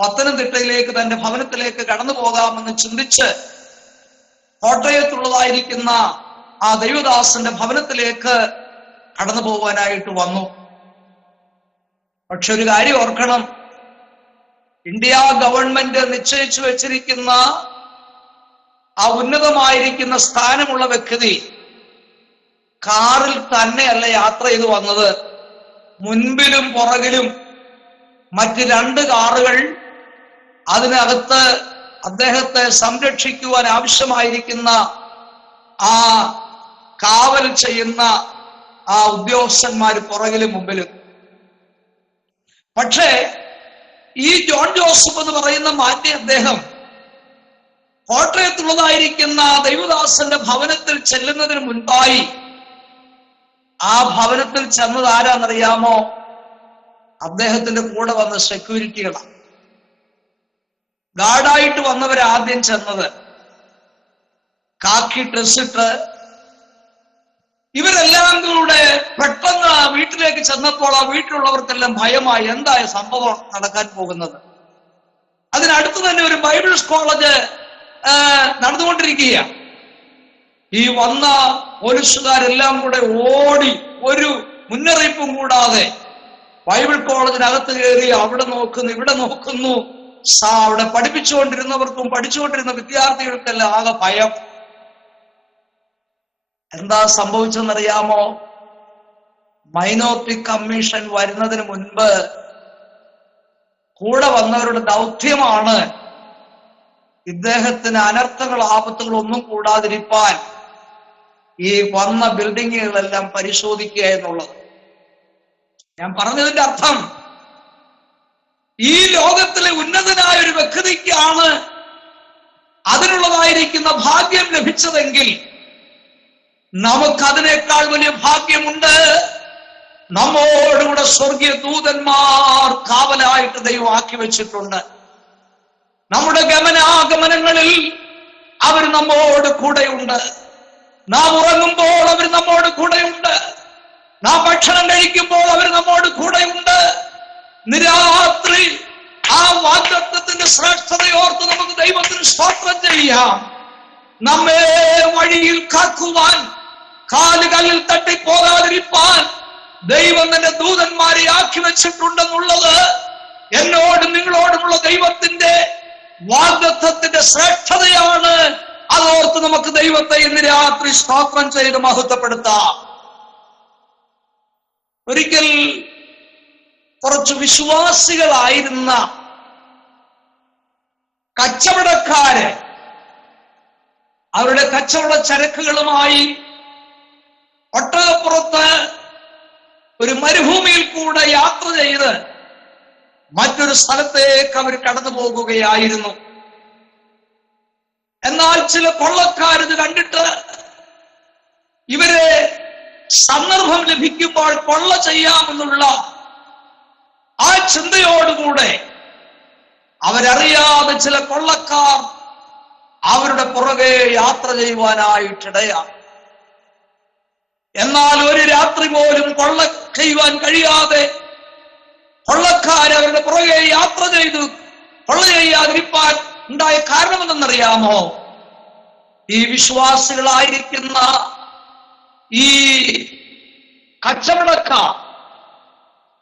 പത്തനംതിട്ടയിലേക്ക് തന്റെ ഭവനത്തിലേക്ക് കടന്നു പോകാമെന്ന് ചിന്തിച്ച് കോട്ടയത്തുള്ളതായിരിക്കുന്ന ആ ദൈവദാസന്റെ ഭവനത്തിലേക്ക് കടന്നു പോകാനായിട്ട് വന്നു. പക്ഷെ ഒരു കാര്യം ഓർക്കണം, ഇന്ത്യ ഗവൺമെന്റ് നിശ്ചയിച്ചു വെച്ചിരിക്കുന്ന ആ ഉന്നതമായിരിക്കുന്ന സ്ഥാനമുള്ള വ്യക്തി കാറിൽ തന്നെയല്ല യാത്ര ചെയ്തു വന്നത്. മുൻപിലും പുറകിലും മറ്റ് 2 കാറുകൾ, അതിനകത്ത് അദ്ദേഹത്തെ സംരക്ഷിക്കുവാൻ ആവശ്യമായിരിക്കുന്ന ആ കാവൽ ചെയ്യുന്ന ആ ഉദ്യോഗസ്ഥന്മാർ പുറകിലും മുമ്പിലും. പക്ഷേ ഈ ജോൺ ജോസഫ് എന്ന് പറയുന്ന മാന്യ അദ്ദേഹം കോട്ടയത്തുള്ളതായിരിക്കുന്ന ദൈവദാസന്റെ ഭവനത്തിൽ ചെല്ലുന്നതിന് മുൻപായി ആ ഭവനത്തിൽ ചെന്നത് ആരാന്നറിയാമോ? അദ്ദേഹത്തിന്റെ കൂടെ വന്ന സെക്യൂരിറ്റികളാണ്. ഗാർഡായിട്ട് വന്നവരാദ്യം ചെന്നത് കാക്കി ഡ്രസ്സിട്ട്. ഇവരെല്ലാം കൂടെ പെട്ടെന്ന് വീട്ടിലേക്ക് ചെന്നപ്പോൾ ആ വീട്ടിലുള്ളവർക്കെല്ലാം ഭയമായി. എന്തായ സംഭവം നടക്കാൻ പോകുന്നത്? അതിനടുത്ത് തന്നെ ഒരു ബൈബിൾ കോളേജ് നടന്നുകൊണ്ടിരിക്കുക. ഈ വന്ന പോലീസുകാരെല്ലാം കൂടെ ഓടി ഒരു മുന്നറിയിപ്പും കൂടാതെ ബൈബിൾ കോളേജിനകത്ത് കയറി അവിടെ നോക്കുന്നു, ഇവിടെ നോക്കുന്നു. അവിടെ പഠിപ്പിച്ചുകൊണ്ടിരുന്നവർക്കും പഠിച്ചുകൊണ്ടിരുന്ന വിദ്യാർത്ഥികൾക്കെല്ലാം ആകെ ഭയം. എന്താ സംഭവിച്ചെന്നറിയാമോ? മൈനോറിറ്റി കമ്മീഷൻ വരുന്നതിന് മുൻപ് കൂടെ വന്നവരുടെ ദൗത്യമാണ് ഇദ്ദേഹത്തിന് അനർത്ഥങ്ങളോ ആപത്തുകളോ ഒന്നും കൂടാതിരിക്കാൻ ഈ വന്ന ബിൽഡിങ്ങുകളെല്ലാം പരിശോധിക്കുക എന്നുള്ളത്. ഞാൻ പറഞ്ഞതിന്റെ അർത്ഥം, ഈ ലോകത്തിലെ ഉന്നതനായ ഒരു വ്യക്തിക്കാണ് അതിനുള്ളതായിരിക്കുന്ന ഭാഗ്യം ലഭിച്ചതെങ്കിൽ നമുക്കതിനേക്കാൾ വലിയ ഭാഗ്യമുണ്ട്. നമ്മോടുകൂടെ സ്വർഗീയ ദൂതന്മാർ കാവലായിട്ട് ദൈവം ആക്കി വെച്ചിട്ടുണ്ട്. നമ്മുടെ ഗമനാഗമനങ്ങളിൽ അവർ നമ്മോട് കൂടെയുണ്ട്. നാം ഉറങ്ങുമ്പോൾ അവർ നമ്മോട് കൂടെയുണ്ട്. നാം ഭക്ഷണം കഴിക്കുമ്പോൾ അവർ നമ്മോട് കൂടെയുണ്ട്. നിരാത്രി ആ വാഗ്ദത്തത്തിന്റെ ശ്രേഷ്ഠതയോർത്ത് നമുക്ക് ദൈവത്തിന് സ്തോത്രം ചെയ്യാം. നമ്മെ വഴിയിൽ കാക്കുവാൻ, കാലുകളിൽ തട്ടിപ്പോകാതിരിപ്പാൻ ദൈവം തന്നെ ദൂതന്മാരെ ആക്കി വെച്ചിട്ടുണ്ടെന്നുള്ളത് എന്നോടും നിങ്ങളോടുമുള്ള ദൈവത്തിന്റെ വാഗ്ദത്തത്തിന്റെ ശ്രേഷ്ഠതയാണ്. അതോർത്ത് നമുക്ക് ദൈവത്തെ ഇന്ന് രാത്രി സ്തോത്രം ചെയ്ത് മഹത്വപ്പെടുത്താം. ഒരിക്കൽ കുറച്ച് വിശ്വാസികളായിരുന്ന കച്ചവടക്കാര് അവരുടെ കച്ചവട ചരക്കുകളുമായി ഒട്ടകപ്പുറത്ത് ഒരു മരുഭൂമിയിൽ കൂടെ യാത്ര ചെയ്ത് മറ്റൊരു സ്ഥലത്തേക്ക് അവർ കടന്നു പോകുകയായിരുന്നു. എന്നാൽ ചില കൊള്ളക്കാരിത് കണ്ടിട്ട് ഇവരെ സന്ദർഭം ലഭിക്കുമ്പോൾ കൊള്ള ചെയ്യാമെന്നുള്ള ആ ചിന്തയോടുകൂടെ അവരറിയാതെ ചില കൊള്ളക്കാർ അവരുടെ പുറകെ യാത്ര ചെയ്യുവാനായിട്ടിടയാണ്. എന്നാൽ ഒരു രാത്രി പോലും കൊള്ള ചെയ്യുവാൻ കഴിയാതെ കൊള്ളക്കാർ അവരുടെ പുറകെ യാത്ര ചെയ്തു കൊള്ള ചെയ്യാതിരിപ്പാൻ ഉണ്ടായ കാരണമെന്തെന്നറിയാമോ? ഈ വിശ്വാസികളായിരിക്കുന്ന ഈ കച്ചവടക്കാർ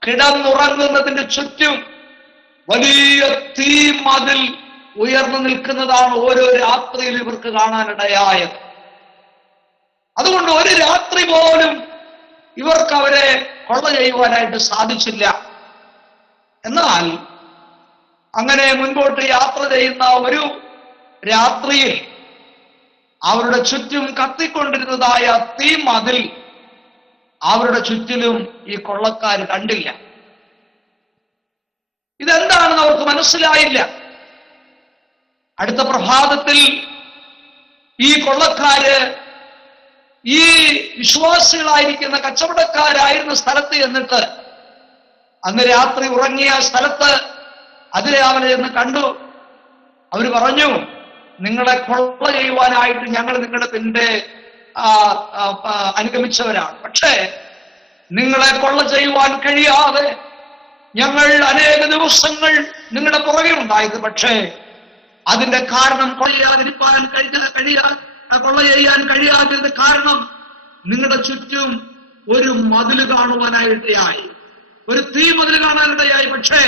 കിടന്നുറങ്ങുന്നതിന് ചുറ്റും വലിയ തീ മതിൽ ഉയർന്നു നിൽക്കുന്നതാണ് ഓരോ രാത്രിയിൽ ഇവർക്ക് കാണാനിടയായത്. അതുകൊണ്ട് ഒരു രാത്രി പോലും ഇവർക്ക് അവരെ കൊള്ള ചെയ്യുവാനായിട്ട് സാധിച്ചില്ല. എന്നാൽ അങ്ങനെ മുൻപോട്ട് യാത്ര ചെയ്യുന്ന ഒരു രാത്രിയിൽ അവരുടെ ചുറ്റും കത്തിക്കൊണ്ടിരുന്നതായ തീ മതിൽ അവരുടെ ചുറ്റിലും ഈ കൊള്ളക്കാർ കണ്ടില്ല. ഇതെന്താണെന്ന് അവർക്ക് മനസ്സിലായില്ല. അടുത്ത പ്രഭാതത്തിൽ ഈ കൊള്ളക്കാര് ഈ വിശ്വാസികളായിരിക്കുന്ന കച്ചവടക്കാരായിരുന്ന സ്ഥലത്ത് ചെന്നിട്ട് അന്ന് രാത്രി ഉറങ്ങിയ സ്ഥലത്ത് അതിരാവിലെ ചെന്ന് കണ്ടു. അവര് പറഞ്ഞു, നിങ്ങളെ കൊള്ള ചെയ്യുവാനായിട്ട് ഞങ്ങൾ നിങ്ങളുടെ പിന്നിലെ അനുഗമിച്ചവരാണ്. പക്ഷേ നിങ്ങളെ കൊള്ള ചെയ്യുവാൻ കഴിയാതെ ഞങ്ങൾ അനേക ദിവസങ്ങൾ നിങ്ങളുടെ പുറകെ ഉണ്ടായത്. പക്ഷേ അതിന്റെ കാരണം കൊള്ള ചെയ്യാൻ കഴിയാത്തതിന്റെ കാരണം നിങ്ങളുടെ ചുറ്റും ഒരു മതില് കാണുവാനായിട്ടായി, ഒരു തീ മതിൽ കാണാനിടയായി. പക്ഷേ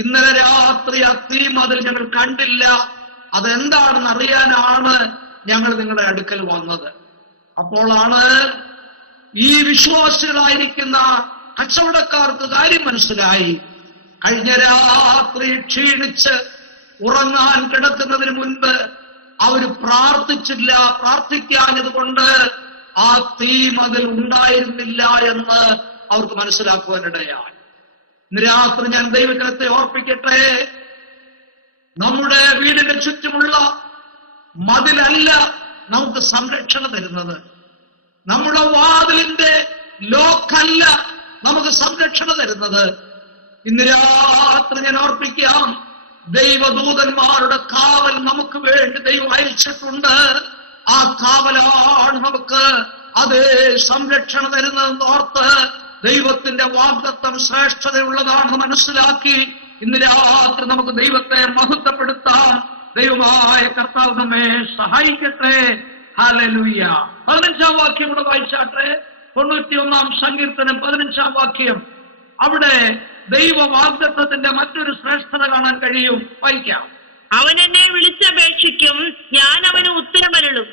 ഇന്നലെ രാത്രി ആ തീ മതിൽ ഞങ്ങൾ കണ്ടില്ല. അതെന്താണെന്ന് അറിയാനാണ് ഞങ്ങൾ നിങ്ങളുടെ അടുക്കൽ വന്നത്. അപ്പോഴാണ് ഈ വിശ്വാസികളായിരിക്കുന്ന കച്ചവടക്കാർക്ക് കാര്യം മനസ്സിലായി. കഴിഞ്ഞ രാത്രി ക്ഷീണിച്ച് ഉറങ്ങാൻ കിടക്കുന്നതിന് മുൻപ് അവർ പ്രാർത്ഥിച്ചില്ല. പ്രാർത്ഥിക്കാഞ്ഞത് കൊണ്ട് ആ തീ മതിൽ ഉണ്ടായിരുന്നില്ല എന്ന് അവർക്ക് മനസ്സിലാക്കുവാനിടയായി. ഇന്ന് രാത്രി ഞാൻ ദൈവജനത്തെ ഓർപ്പിക്കട്ടെ, നമ്മുടെ വീടിന്റെ ചുറ്റുമുള്ള മതിലല്ല നമുക്ക് സംരക്ഷണം തരുന്നത്. നമ്മുടെ വാതിലിന്റെ ലോക്കല്ല നമുക്ക് സംരക്ഷണം തരുന്നത്. ഇന്ന് രാത്രി ഞാൻ ഓർപ്പിക്കാം, ദൈവദൂതന്മാരുടെ കാവൽ നമുക്ക് വേണ്ടി ദൈവം അയച്ചിട്ടുണ്ട്. ആ കാവലാണ് നമുക്ക് അതേ സംരക്ഷണം തരുന്നതെന്ന് ഓർത്ത് ദൈവത്തിന്റെ വാഗ്ദത്തം ശ്രേഷ്ഠതയുള്ളതാണെന്ന് മനസ്സിലാക്കി ഇന്ന് രാത്രി നമുക്ക് ദൈവത്തെ മഹത്വപ്പെടുത്താം. ദൈവമായ കർത്താവ് നമ്മെ സഹായിക്കട്ടെ. ഹല്ലേലൂയ. 15-ാം വാക്യം കൂടെ വായിച്ചാട്ടെ. 91-ാം സങ്കീർത്തനം 15-ാം വാക്യം. അവിടെ ദൈവ വാഗ്ദത്തത്തിന്റെ മറ്റൊരു ശ്രേഷ്ഠത കാണാൻ കഴിയും. വായിക്കാം. അവൻ എന്നെ വിളിച്ചപേക്ഷിക്കും, ഞാൻ അവന് ഉത്തരമരുളും.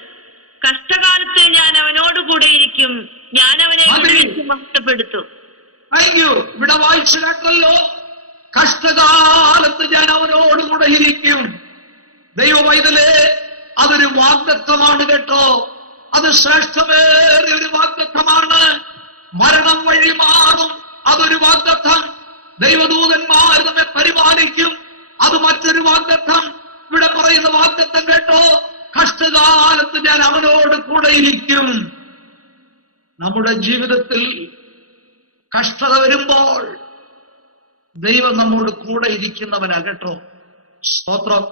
കഷ്ടകാലത്ത് ഞാൻ അവനോട് കൂടെ ഇരിക്കും, ഞാൻ അവനെ വിളിച്ച് മഹത്വപ്പെടുത്തും. Thank you. ഇവിടെ വായിച്ചു കേട്ടല്ലോ, കഷ്ടകാലത്ത് ഞാൻ അവനോട് കൂടെ ഇരിക്കും. ദൈവവൈതലേ, അതൊരു വാഗ്ദത്തമാണ് കേട്ടോ. അത് ശ്രേഷ്ഠമേറിയ ഒരു വാഗ്ദത്തമാണ്. മരണം വഴി മാറും, അതൊരു വാഗ്ദത്തം. ദൈവദൂതന്മാർ നമ്മെ പരിപാലിക്കും, അത് മറ്റൊരു വാഗ്ദത്തം. ഇവിടെ പറയുന്ന വാഗ്ദത്തം കേട്ടോ, കഷ്ടകാലത്ത് ഞാൻ അവനോട് കൂടെ ഇരിക്കും. നമ്മുടെ ജീവിതത്തിൽ കഷ്ടത വരുമ്പോൾ ദൈവം നമ്മോട് കൂടെ ഇരിക്കുന്നവനാ കേട്ടോ. സ്തോത്രം.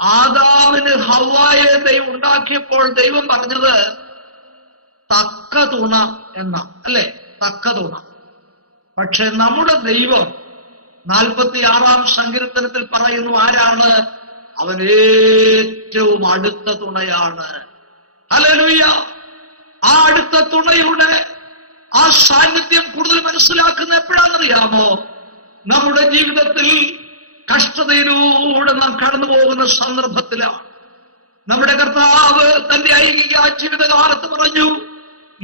ആദാമിന് ഹവ്വായെ ദൈവം ഉണ്ടാക്കിയപ്പോൾ ദൈവം പറഞ്ഞത് തക്ക തുണ എന്ന, അല്ലെ? തക്ക തുണ. പക്ഷെ നമ്മുടെ ദൈവം 46-ാം സങ്കീർത്തനത്തിൽ പറയുന്നു, ആരാണ് അവൻ? ഏറ്റവും അടുത്ത തുണയാണ്. ഹല്ലേലൂയ. ആ അടുത്ത തുണയുടെ ആ സാന്നിധ്യം കൂടുതൽ മനസ്സിലാക്കുന്ന എപ്പോഴാണെന്നറിയാമോ? നമ്മുടെ ജീവിതത്തിൽ കഷ്ടതയിലൂടെ നാം കടന്നു പോകുന്ന സന്ദർഭത്തിലാണ്. നമ്മുടെ കർത്താവ് തന്റെ ഐഹിക ജീവിതകാലത്ത് പറഞ്ഞു,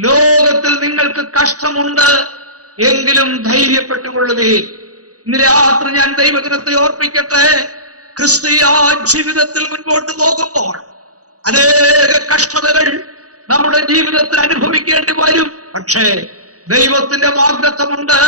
ലോകത്തിൽ നിങ്ങൾക്ക് കഷ്ടമുണ്ട്, എങ്കിലും ധൈര്യപ്പെട്ടുകൊള്ളുവീൻ. ഇന്ന് രാത്രി ഞാൻ ദൈവജനത്തെ ഓർപ്പിക്കട്ടെ, ക്രിസ്തീയ ജീവിതത്തിൽ മുൻപോട്ട് പോകുമ്പോൾ അനേക കഷ്ടതകൾ നമ്മുടെ ജീവിതത്തിൽ അനുഭവിക്കേണ്ടി വരും. പക്ഷേ ദൈവത്തിന്റെ വാഗ്ദത്തമുണ്ട്.